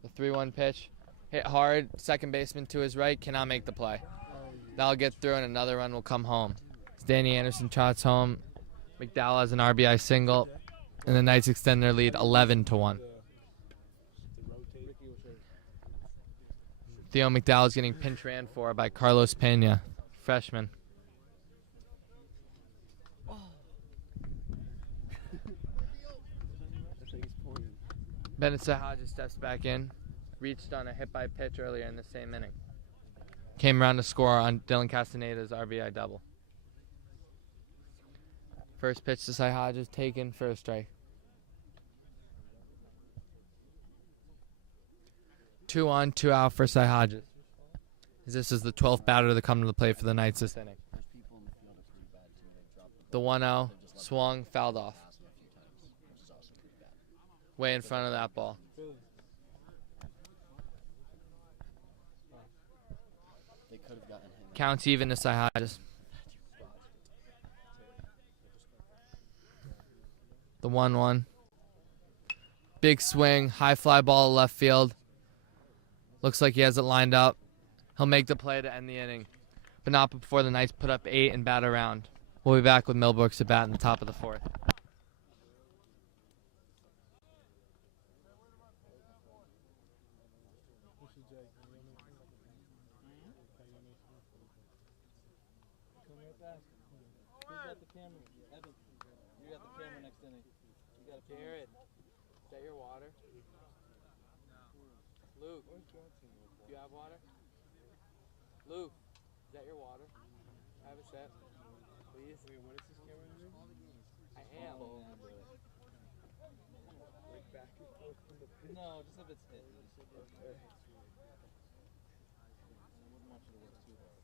The 3-1 pitch hit hard, second baseman to his right, cannot make the play. That'll get through and another run will come home. As Danny Anderson trots home, McDowell has an RBI single, and the Knights extend their lead 11-1. Theo McDowell is getting pinch ran for by Carlos Pena, freshman. Bennett Sahaja steps back in, reached on a hit by pitch earlier in the same inning. Came around to score on Dylan Castaneda's RBI double. First pitch to Sahaja is taken for a strike. 2 on, 2 out for Sahaja. This is the 12th batter to come to the plate for the Knights this inning. The 1-0 swung, fouled off. Way in front of that ball. Counts even to Sahaja. The 1-1. Big swing, high fly ball to left field. Looks like he has it lined up. He'll make the play to end the inning, but not before the Knights put up 8 and bat around. We'll be back with Millbrook to bat in the top of the 4th. Jared, is that your water? Luke, do you have water? Luke, is that your water? Have a sip, please. Wait, what is this camera doing? I am. No, just if it's hit. I wouldn't want you to work too hard.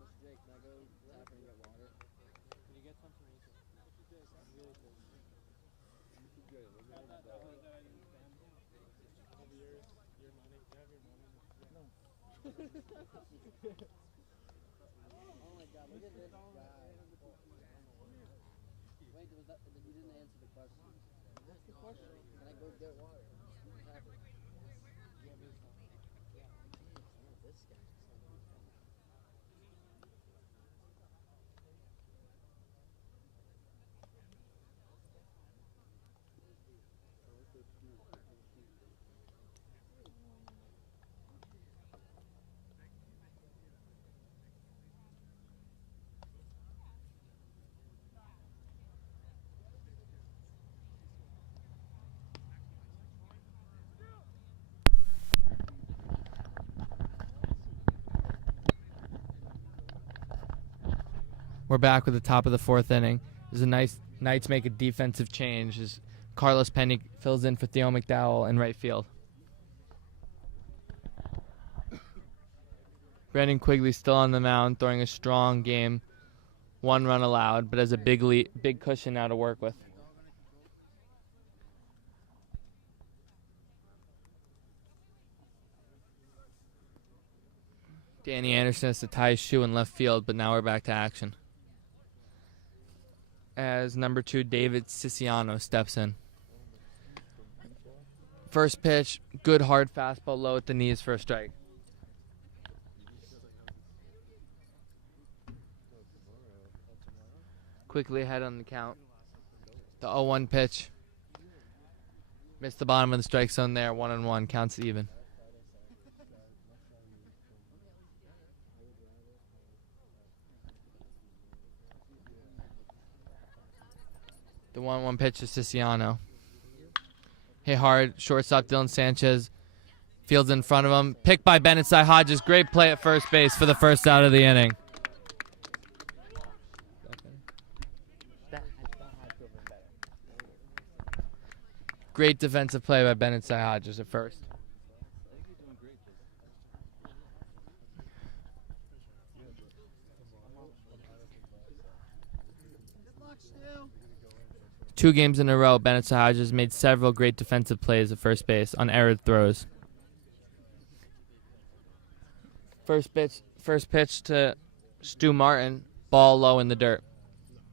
Mr. Jake, can I go tap and get water? Can you get some for me? I'm really thirsty. Oh my God, look at this guy. Wait, was that, you didn't answer the question. That's the question. Can I go get water? Have it. Yeah, this guy. We're back with the top of the 4th inning. There's a nice Knights make a defensive change as Carlos Penny fills in for Theo McDowell in right field. Brandon Quigley still on the mound, throwing a strong game. 1 run allowed, but has a big cushion now to work with. Danny Anderson has to tie his shoe in left field, but now we're back to action. As number 2, David Siciano steps in. First pitch, good hard fastball low at the knees for a strike. Quickly ahead on the count. The 0-1 pitch. Missed the bottom of the strike zone there. 1-1, counts even. The 1-1 pitch to Siciano. Hit hard, shortstop Dylan Sanchez. Fields in front of him. Picked by Bennett Cy Hodges. Great play at first base for the first out of the inning. Great defensive play by Bennett Cy Hodges at first. 2 games in a row, Bennett Cy Hodges made several great defensive plays at first base on errored throws. First pitch to Stu Martin, ball low in the dirt,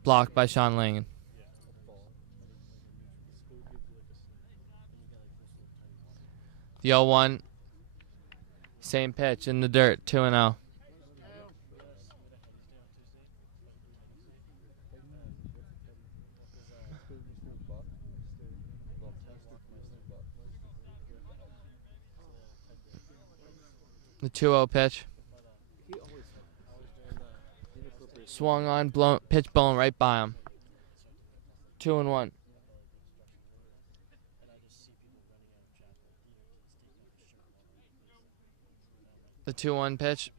blocked by Sean Langan. The 0-1, same pitch in the dirt, 2-0. The 2-0 pitch. Swung on, pitch blown right by him. 2-1. The 2-1 pitch.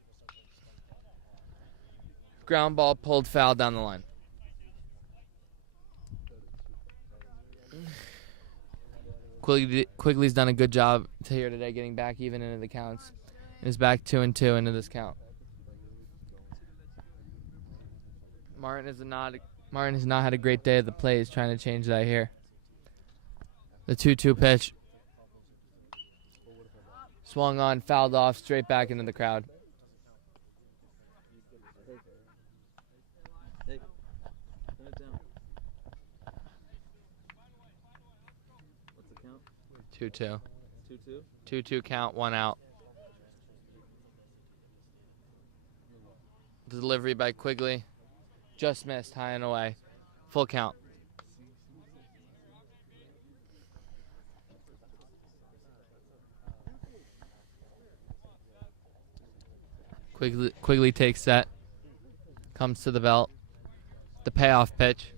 Ground ball pulled foul down the line. Quigley's done a good job here today getting back even into the counts. And is back 2-2 into this count. Martin has not had a great day at the plate. He's trying to change that here. The 2-2 pitch. Swung on, fouled off, straight back into the crowd. Hey, turn it down. What's the count? 2-2. 2-2? 2-2 count, 1 out. Delivery by Quigley. Just missed, high and away. Full count. Quigley takes that. Comes to the belt. The payoff pitch.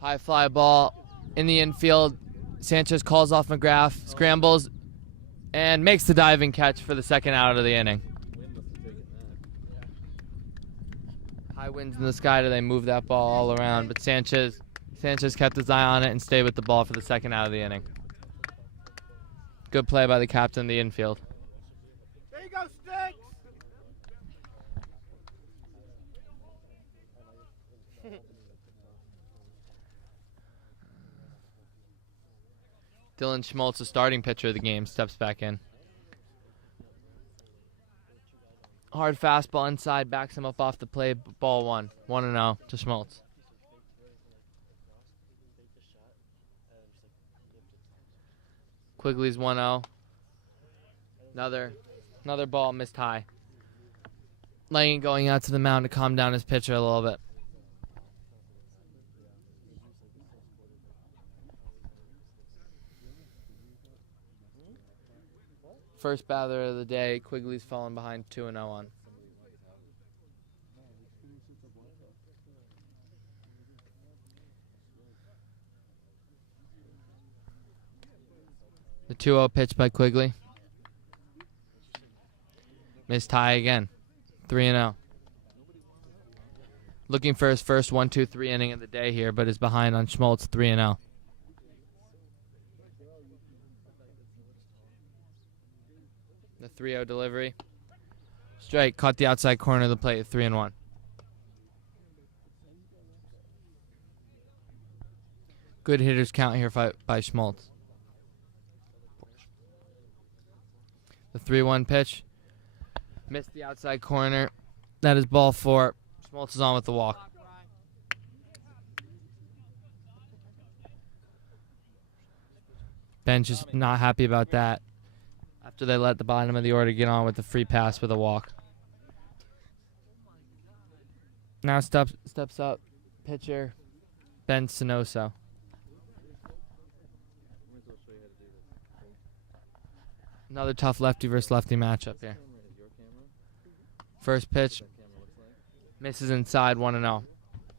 High fly ball in the infield. Sanchez calls off McGrath, scrambles, and makes the diving catch for the second out of the inning. High winds in the sky today move that ball all around, but Sanchez kept his eye on it and stayed with the ball for the second out of the inning. Good play by the captain of the infield. There you go, Sticks! Dylan Schmaltz, the starting pitcher of the game, steps back in. Hard fastball inside, backs him up off the play. Ball 1. 1-0 to Schmaltz. Quigley's 1-0. Another ball missed high. Langan going out to the mound to calm down his pitcher a little bit. First batter of the day, Quigley's fallen behind 2-0 on. The 2-0 pitch by Quigley. Missed high again. 3-0. Looking for his first 1-2-3 inning of the day here, but is behind on Schmaltz 3-0. The 3-0 delivery. Strike, caught the outside corner of the plate, 3-1. Good hitters count here by Schmaltz. The 3-1 pitch. Missed the outside corner. That is ball 4. Schmaltz is on with the walk. Bench is not happy about that after they let the bottom of the order get on with the free pass with a walk. Now steps up pitcher Ben Sinoso. Another tough lefty versus lefty matchup here. First pitch misses inside 1-0.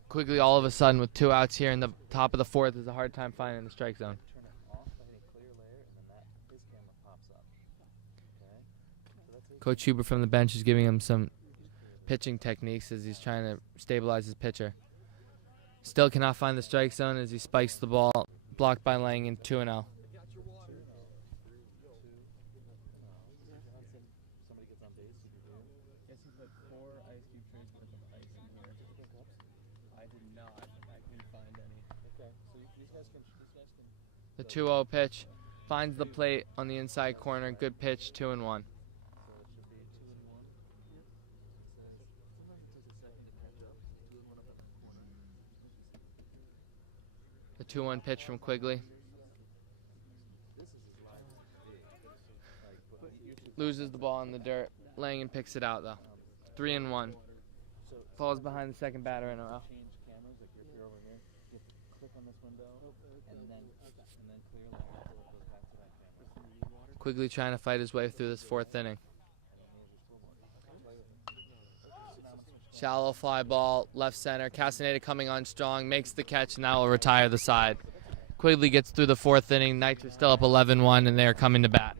Quigley all of a sudden with 2 outs here in the top of the 4th is a hard time finding the strike zone. Coach Huber from the bench is giving him some pitching techniques as he's trying to stabilize his pitcher. Still cannot find the strike zone as he spikes the ball, blocked by Lang in 2-0. The 2-0 pitch finds the plate on the inside corner. Good pitch, 2-1. The 2-1 pitch from Quigley. Loses the ball in the dirt. Langen picks it out, though. 3-1. Falls behind the second batter in a row. Quigley trying to fight his way through this 4th inning. Shallow fly ball, left center. Castaneda coming on strong, makes the catch, and now will retire the side. Quigley gets through the 4th inning. Knights are still up 11-1, and they are coming to bat.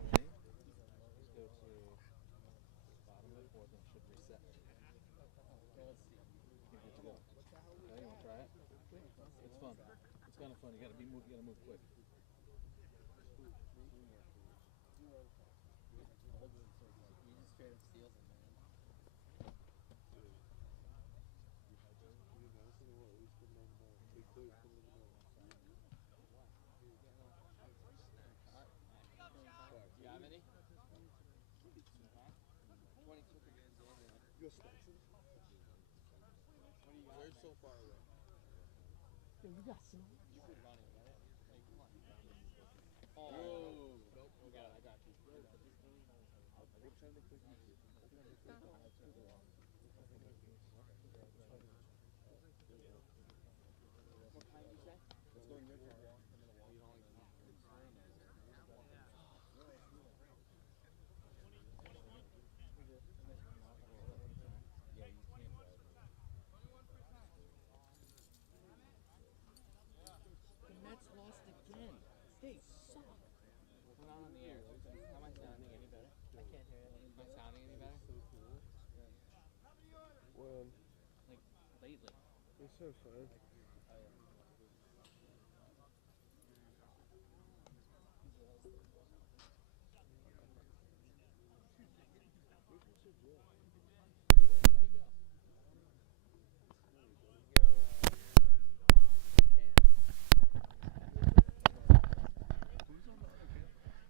So fun.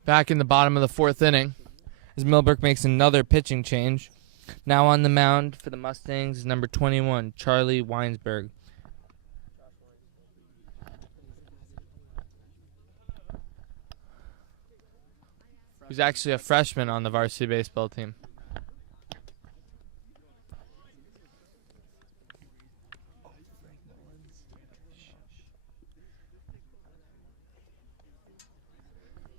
Back in the bottom of the 4th inning as Millbrook makes another pitching change. Now on the mound for the Mustangs is number 21, Charlie Weinsberg. Who's actually a freshman on the varsity baseball team.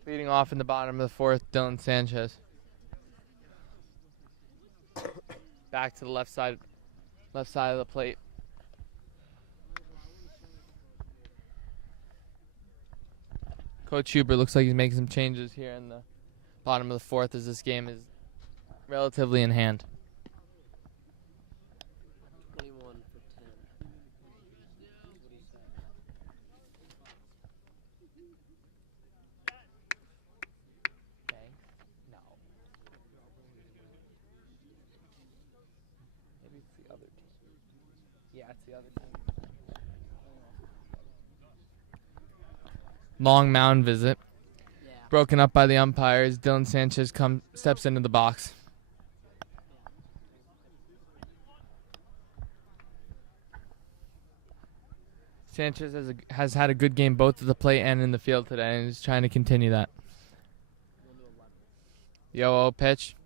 Leading off in the bottom of the 4th, Dylan Sanchez. Back to the left side of the plate. Coach Huber looks like he's making some changes here in the bottom of the 4th as this game is relatively in hand. 21 for 10. other team. Yeah, it's the other team. Long mound visit. Yeah. Broken up by the umpires. Dylan Sanchez steps into the box. Sanchez has had a good game both at the plate and in the field today, and is trying to continue that. The 0-0 pitch.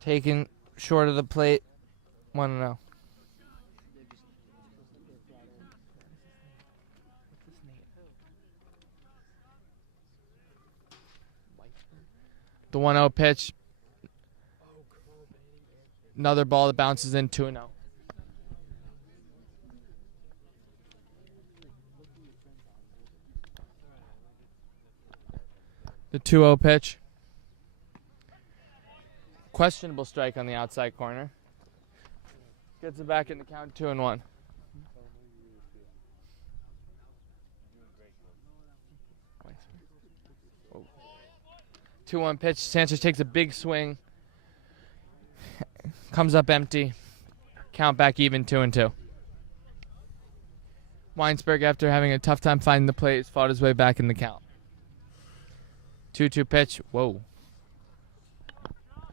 Taken short of the plate. 1-0. The 1-0 pitch. Another ball that bounces in 2-0. The 2-0 pitch. Questionable strike on the outside corner. Gets it back in the count 2-1. 2-1 pitch. Sanchez takes a big swing. Comes up empty. Count back even 2-2. Weinsberg, after having a tough time finding the plate, has fought his way back in the count. 2-2 pitch. Whoa.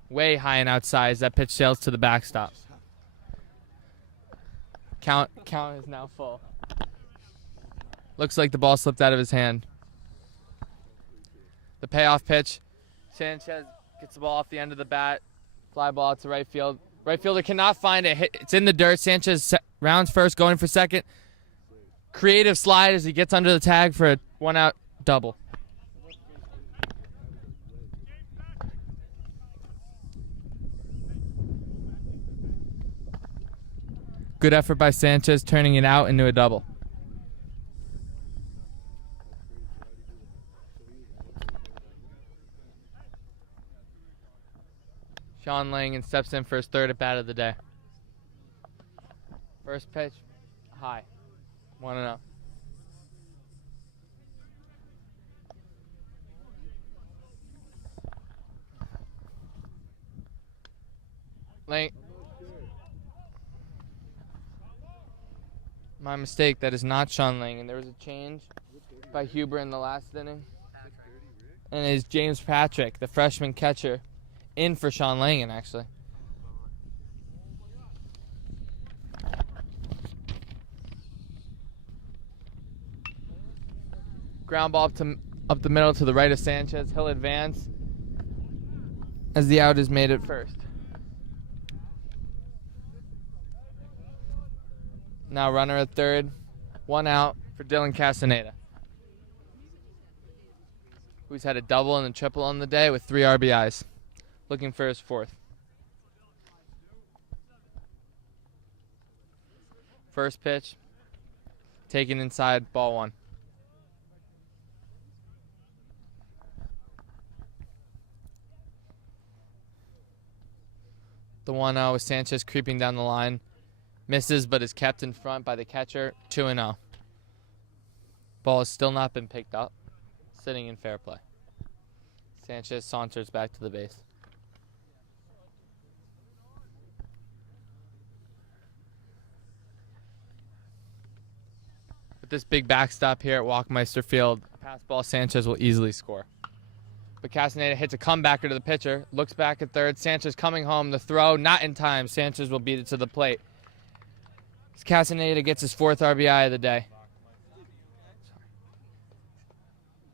Way high and outside as that pitch sails to the backstop. Count is now full. Looks like the ball slipped out of his hand. The payoff pitch. Sanchez gets the ball off the end of the bat. Fly ball out to right field. Right fielder cannot find it. It's in the dirt. Sanchez rounds first, going for second. Creative slide as he gets under the tag for a 1-out double. Good effort by Sanchez, turning it out into a double. Sean Langan steps in for his third at bat of the day. First pitch, high. 1-0. My mistake. That is not Sean Langan. There was a change by Huber in the last inning. And it is James Patrick, the freshman catcher, in for Sean Langan, actually. Ground ball up the middle to the right of Sanchez. He'll advance as the out is made at first. Now runner at third. 1 out for Dylan Castaneda, who's had a double and a triple on the day with 3 RBIs. Looking for his fourth. First pitch. Taken inside, ball 1. The 1-0 with Sanchez creeping down the line. Misses, but is kept in front by the catcher. 2-0. Ball has still not been picked up. Sitting in fair play. Sanchez saunters back to the base. With this big backstop here at Walkmeister Field, pass ball Sanchez will easily score. But Castaneda hits a comebacker to the pitcher. Looks back at third. Sanchez coming home. The throw not in time. Sanchez will beat it to the plate. Castaneda gets his 4th RBI of the day.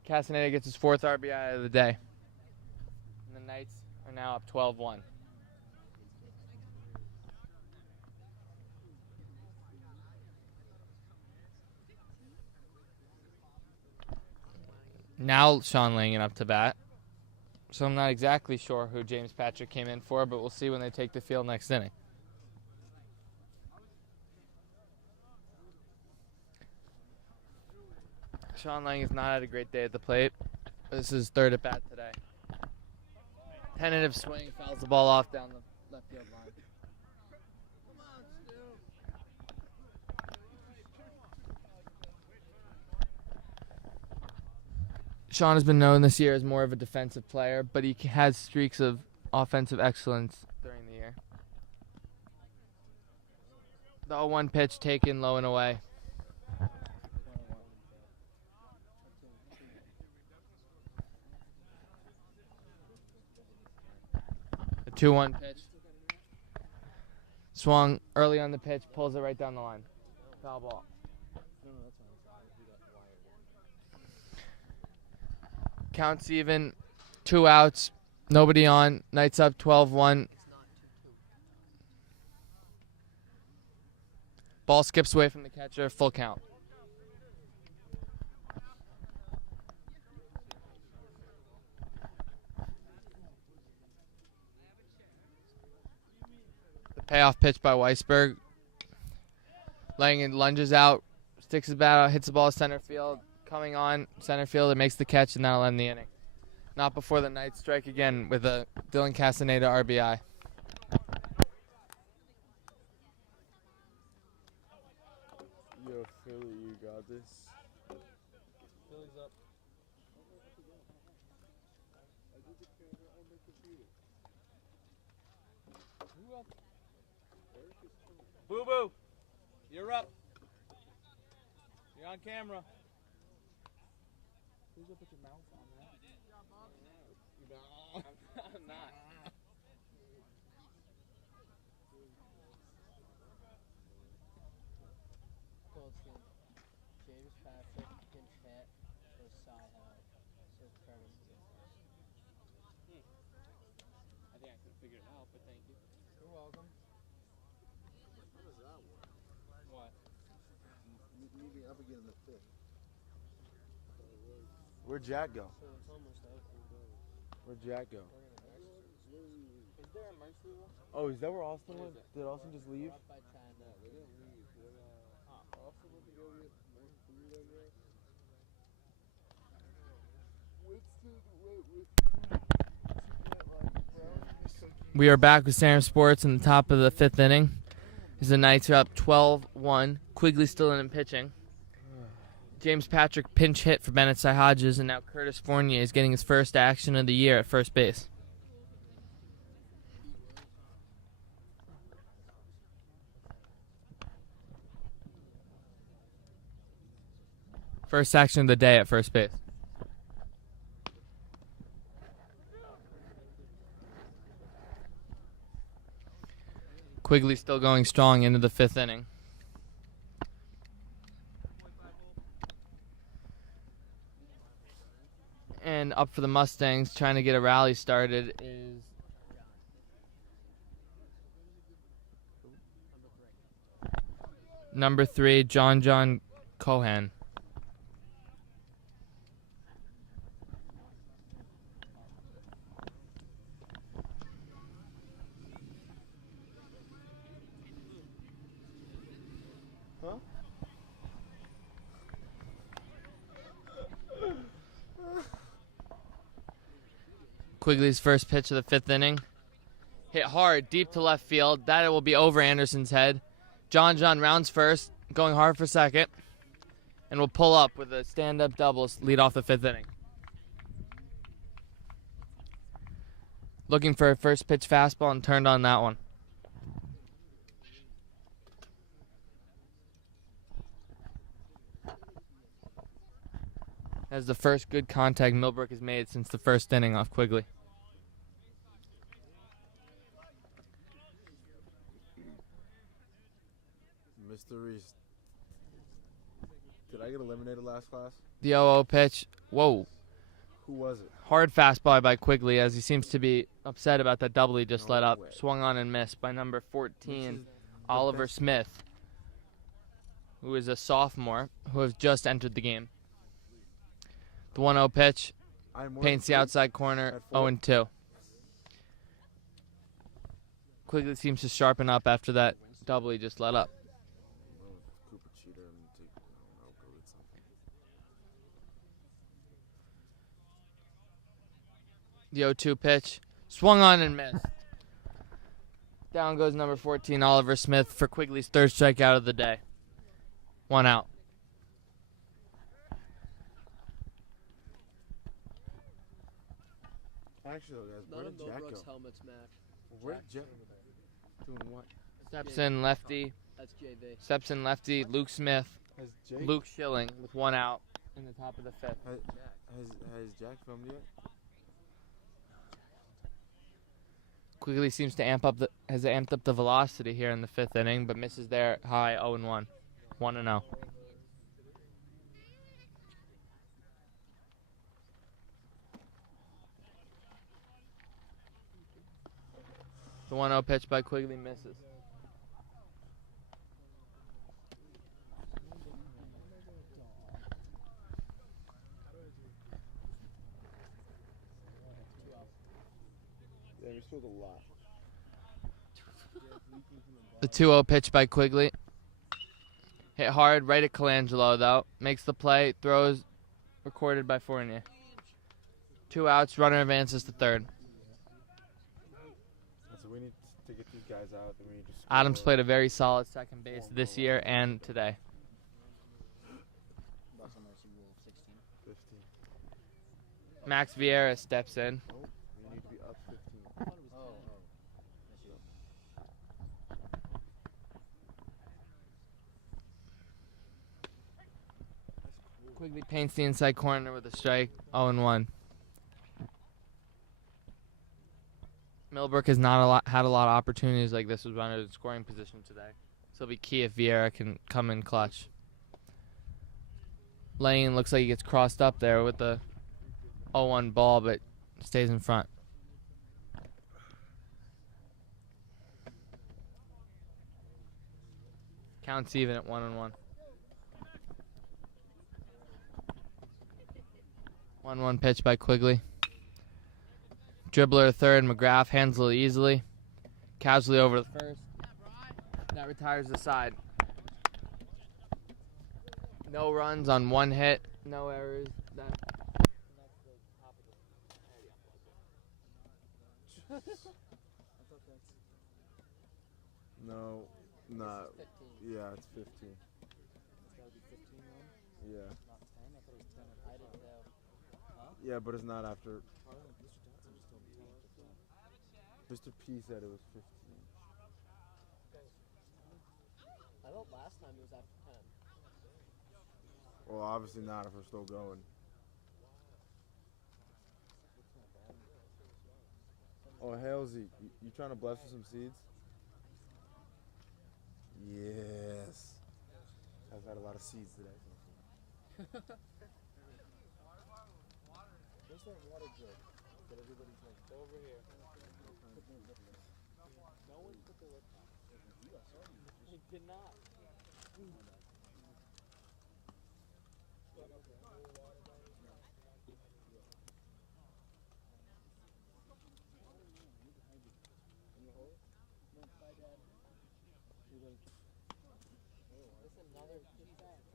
Castaneda gets his 4th RBI of the day. And the Knights are now up 12-1. Now Sean Langan up to bat. So I'm not exactly sure who James Patrick came in for, but we'll see when they take the field next inning. Sean Langan's not had a great day at the plate. This is his 3rd at bat today. Tentative swing, fouls the ball off down the left field line. Sean has been known this year as more of a defensive player, but he has streaks of offensive excellence during the year. The 0-1 pitch taken low and away. The 2-1 pitch. Swung early on the pitch, pulls it right down the line. Foul ball. Counts even. 2 outs. Nobody on. Knights up 12-1. Ball skips away from the catcher. Full count. The payoff pitch by Weisberg. Laying in, lunges out. Sticks his bat out. Hits the ball center field. Coming on center field. It makes the catch, and that'll end the inning. Not before the Knights strike again with a Dylan Castaneda RBI. Yo, Philly, you got this. Philly's up. Who up? Boo Boo, you're up. You're on camera. Who's up with your mouth on that? No, I'm not. Goldstein. James Patrick, pinch hit for Cy High. So Curtis is in first. I think I could figure it out, but thank you. You're welcome. How does that work? What? Moving up again in the fifth. Where'd Jack go? So it's almost over. Where'd Jack go? Is there a mercy rule? Oh, is that where Austin went? Did Austin just leave? Up by 10. They didn't leave. Austin went to go get more food, I guess. We are back with Sam Sports in the top of the 5th inning. As the Knights are up 12-1. Quigley still in and pitching. James Patrick pinch hit for Bennett Cy Hodges, and now Curtis Fournier is getting his first action of the year at first base. First action of the day at first base. Quigley still going strong into the 5th inning. And up for the Mustangs, trying to get a rally started, is number 3, John Cohan. Quigley's first pitch of the 5th inning. Hit hard, deep to left field. That will be over Anderson's head. John rounds first, going hard for second, and will pull up with a stand-up double, lead off the 5th inning. Looking for a first pitch fastball and turned on that one. That's the first good contact Millbrook has made since the 1st inning off Quigley. Mr. Reese. Did I get eliminated last class? The 0-0 pitch. Whoa. Who was it? Hard fastball by Quigley as he seems to be upset about that double he just No let up. way. Swung on and missed by number 14, Oliver best- Smith, who is a sophomore who has just entered the game. The 1-0 pitch paints the outside corner, At 4. 0-2. Quigley seems to sharpen up after that double he just let up. Cooper cheater and take, I'll go with something. The 0-2 pitch, swung on and missed. Down goes number 14, Oliver Smith, for Quigley's 3rd strikeout of the day. 1 out. Actually, though, guys, where None of did Jack Millbrook's go? helmets match. Where did Jack? Doing what? Steps in lefty. That's JV. Steps in lefty. Luke Smith. Has Jake? Luke Schilling with 1 out in the top of the 5th. Has Jack filmed yet? Quigley seems to has amped up the velocity here in the 5th inning, but misses there high 0-1. 1-0. The 1-0 pitch by Quigley misses. Yeah, we sold a lot. The 2-0 pitch by Quigley. Hit hard, right at Colangelo, though. Makes the play, throws, recorded by Fournier. 2 outs, runner advances to 3rd. So we need to get these guys out. And we just Adams played a very solid second base this year and today. 15. Max Vieira steps in. Oh, we need to be up 15. Quigley paints the inside corner with a strike, 0-1. Millbrook has not had a lot of opportunities like this with runners in scoring position today. So it'll be key if Vieira can come in clutch. Lane looks like he gets crossed up there with the 0-1 ball, but stays in front. Counts even at 1-1. 1-1 pitch by Quigley. Dribbler 3rd, McGrath handles it easily. Casually over the 1st. That retires the side. No runs on 1 hit. No errors. No, not. Yeah, it's 15. Yeah. Yeah, but it's not after. Mr. P said it was 15. I thought last time it was after 10. Well, obviously not if we're still going. Oh, Halesy, you trying to bless with some seeds? Yes. I've had a lot of seeds today. Where's that water jug that everybody's like over here? No one put the lip on. They did not.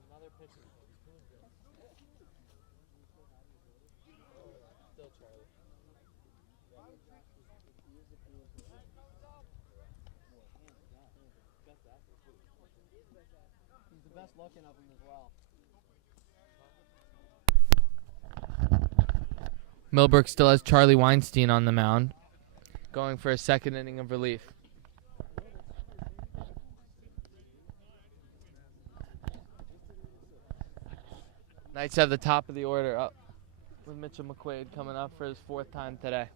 Another pitcher. Still Charlie. He's the best looking of them as well. Millbrook still has Charlie Weinstein on the mound, going for a 2nd inning of relief. Knights have the top of the order up with Mitchell McQuaid coming up for his 4th time today.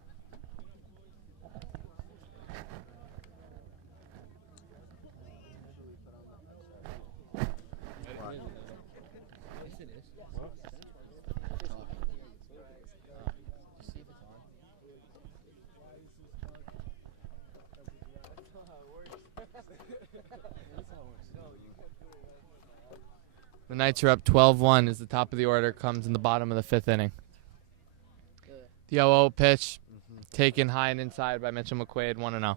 The Knights are up 12-1 as the top of the order comes in the bottom of the 5th inning. The 0-0 pitch taken high and inside by Mitchell McQuaid, 1-0.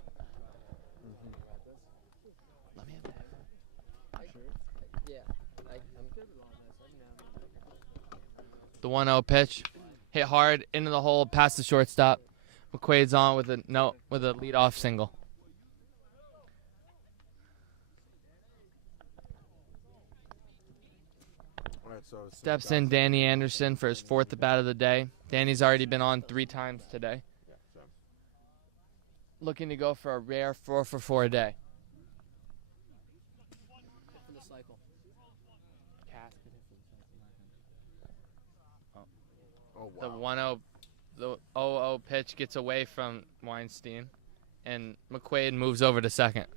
The 1-0 pitch hit hard into the hole past the shortstop. McQuaid's on with a leadoff single. Steps in Danny Anderson for his 4th at bat of the day. Danny's already been on 3 times today. Looking to go for a rare 4-for-4 day. Oh, The wow. 1-0, the 0-0 pitch gets away from Weinstein, and McQuaid moves over to second.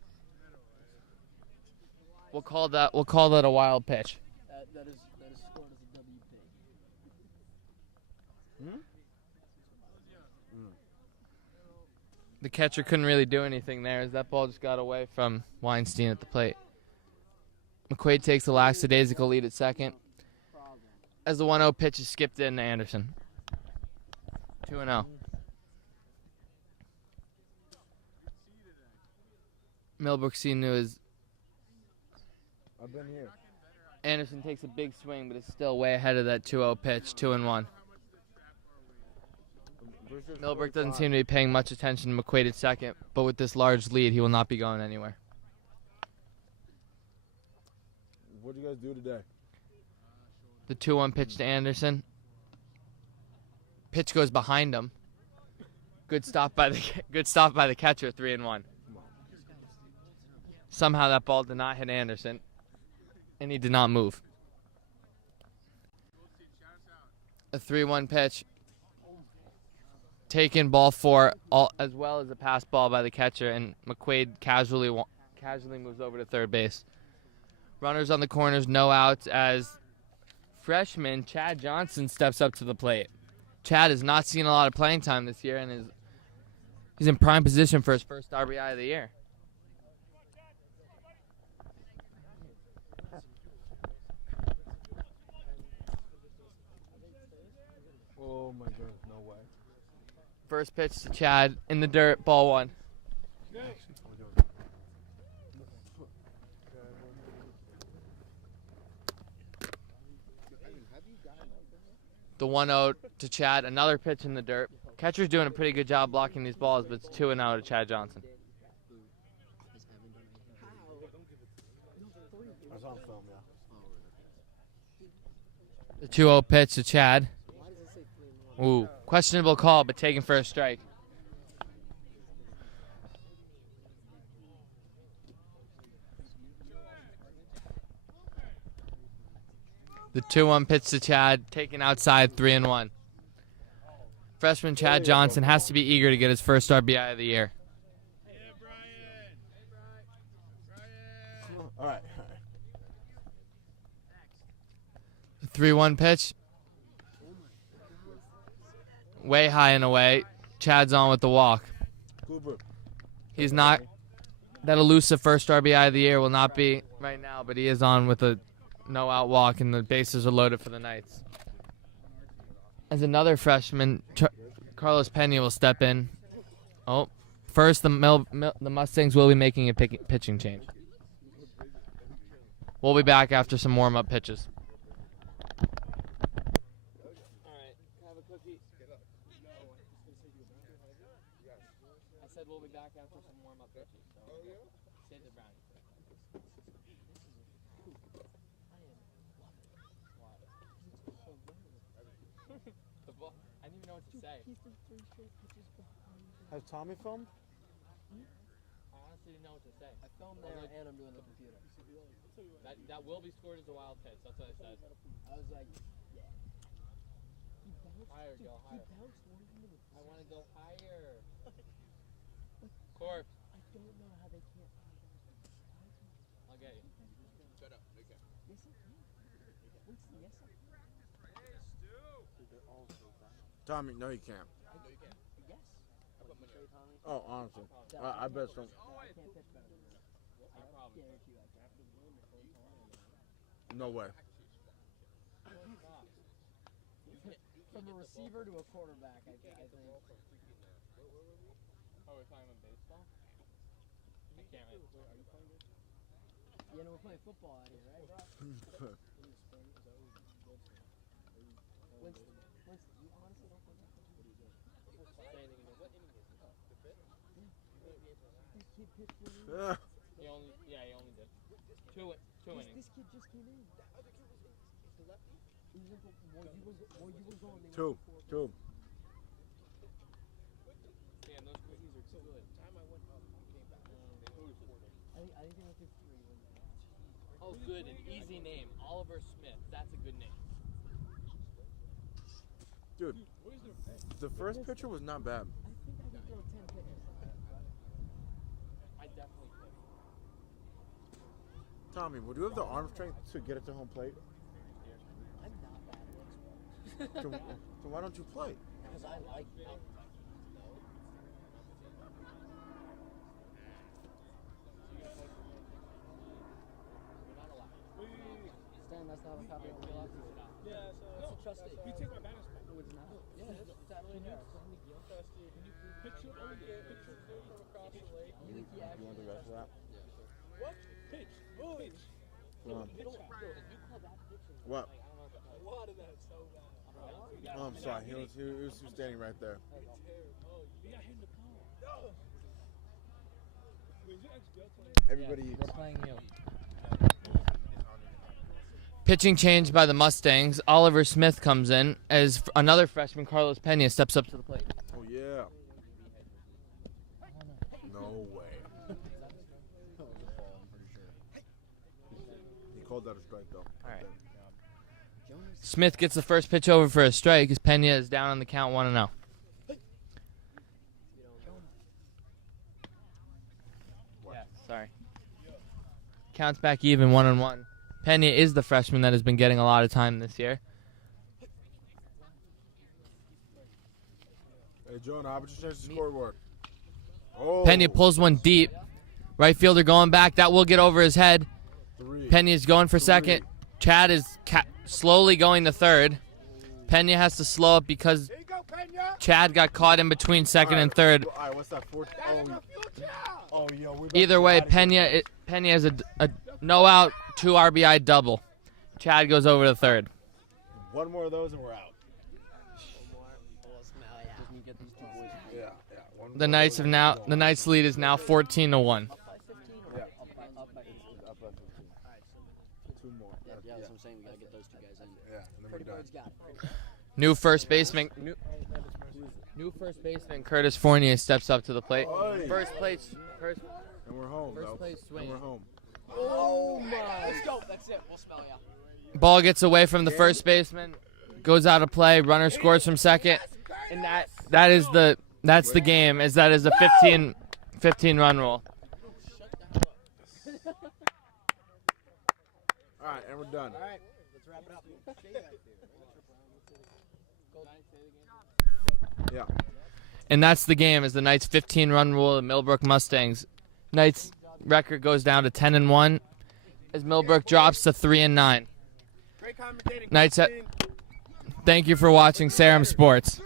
We'll call that a wild pitch. That is scored as a WP. The catcher couldn't really do anything there as that ball just got away from Weinstein at the plate. McQuaid takes the lackadaisical lead at second as the 1-0 pitch is skipped in to Anderson. 2-0. Millbrook seen his. I've been here. Anderson takes a big swing, but is still way ahead of that 2-0 pitch, 2-1. Millbrook doesn't seem to be paying much attention to McQuaid at second, but with this large lead, he will not be going anywhere. What do you guys do today? The 2-1 pitch to Anderson. Pitch goes behind him. Good stop by the catcher, 3-1. Somehow that ball did not hit Anderson, and he did not move. A 3-1 pitch. Taken ball 4, as well as a pass ball by the catcher, and McQuaid casually moves over to third base. Runners on the corners, no outs, as freshman Chad Johnson steps up to the plate. Chad has not seen a lot of playing time this year, and he's in prime position for his first RBI of the year. Oh my God, no way. First pitch to Chad in the dirt, ball 1. The 1-0 to Chad, another pitch in the dirt. Catcher's doing a pretty good job blocking these balls, but it's 2-0 to Chad Johnson. I was on film, yeah. The 2-0 pitch to Chad. Ooh, questionable call, but taken for a strike. The 2-1 pitch to Chad, taken outside, 3-1. Freshman Chad Johnson has to be eager to get his first RBI of the year. All right. The 3-1 pitch. Way high and away. Chad's on with the walk. Cooper. He's not. That elusive first RBI of the year will not be right now, but he is on with a no-out walk, and the bases are loaded for the Knights. As another freshman, Carlos Pena will step in. Oh, first the Mustangs will be making a pitching change. We'll be back after some warm-up pitches. I said we'll be back after some warm-up pitches. So save the brownies. The ball, I didn't even know what to say. Has Tommy filmed? I honestly didn't know what to say. I filmed there and I'm doing the computer. That will be scored as a wild pitch. That's what I said. I was like, yeah. Higher, go higher. I want to go higher. Corp. I don't know how they can't. I'll get you. Shut up. They can. Yes, I can. Winston, yes, I can. Tommy, no, you can't. Yes. Oh, honestly. I bet so. I can't pitch better than that. I guarantee you I can. No way. From a receiver to a quarterback, I think. Oh, we're talking about baseball? I can't wait. Are you playing baseball? Yeah, no, we're playing football out here, right? Winston, you honestly don't think he's pretty good? What inning is it? The fifth? This kid pitched one in. He only did. Two innings. This kid just came in. The lefty? He was in for, while you were gone. They Two. went for 4. Two. Damn, those cookies are too good. Time I went up, I came back. I think they went through 3. Oh, good. An easy name. Oliver Smith. That's a good name. Dude, the first pitcher was not bad. I definitely could. Tommy, would you have the arm strength to get it to home plate? I'm not bad at sports. So why don't you play? Because I like it. Stan, that's not a copy of the real life. Yeah, so It's a trusted. you take my banner spot. No, it's not. Yeah, it's actually not. Trusty. Can you picture from across the lake? You want the rest of that? What? Pitch. Pitch. Come on. You call that pitching. What? I wanted that so bad. Oh, I'm sorry. He was standing right there. Oh, you got hit in the palm. Wait, is your ex-girl playing? Everybody eats. We're playing you. Pitching change by the Mustangs. Oliver Smith comes in as another freshman, Carlos Pena, steps up to the plate. Oh, yeah. No way. He called that a strike, though. All right. Smith gets the first pitch over for a strike as Pena is down on the count 1-0. Yeah, sorry. Counts back even 1-1. Pena is the freshman that has been getting a lot of time this year. Hey, Jonah, how about you change the scoreboard? Oh. Pena pulls one deep. Right fielder going back. That will get over his head. Pena is going for second. Chad is slowly going to third. Pena has to slow up because Chad got caught in between second and third. All right, what's that? Oh, yeah. Either way, Pena has a no out, 2 RBI double. Chad goes over to third. One more of those and we're out. Yeah. The Knights lead is now 14-1. Yeah. Up by 15. Up by 15. Two more. Yeah, that's what I'm saying. We gotta get those two guys in. Yeah, and then Pretty we're done. Bird's got it. New first baseman Curtis Fournier steps up to the plate. Oi. First place. And we're home, First though. place swing. And we're home. Oh my! Let's go. That's it. We'll smell ya. Ball gets away from the first baseman, goes out of play. Runner scores from second, and that's the game. That is a 15 run rule. All right, and we're done. All right, let's wrap it up. Yeah. And that's the game. Is the Knights' 15 run rule of the Millbrook Mustangs. Knights record goes down to 10-1 as Millbrook drops to 3-9. Great commentating. Knights. Thank you for watching Sarum Sports.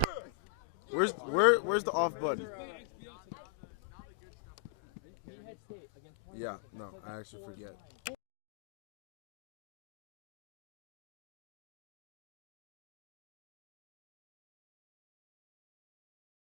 Where's the off button? Yeah, no, I actually forget.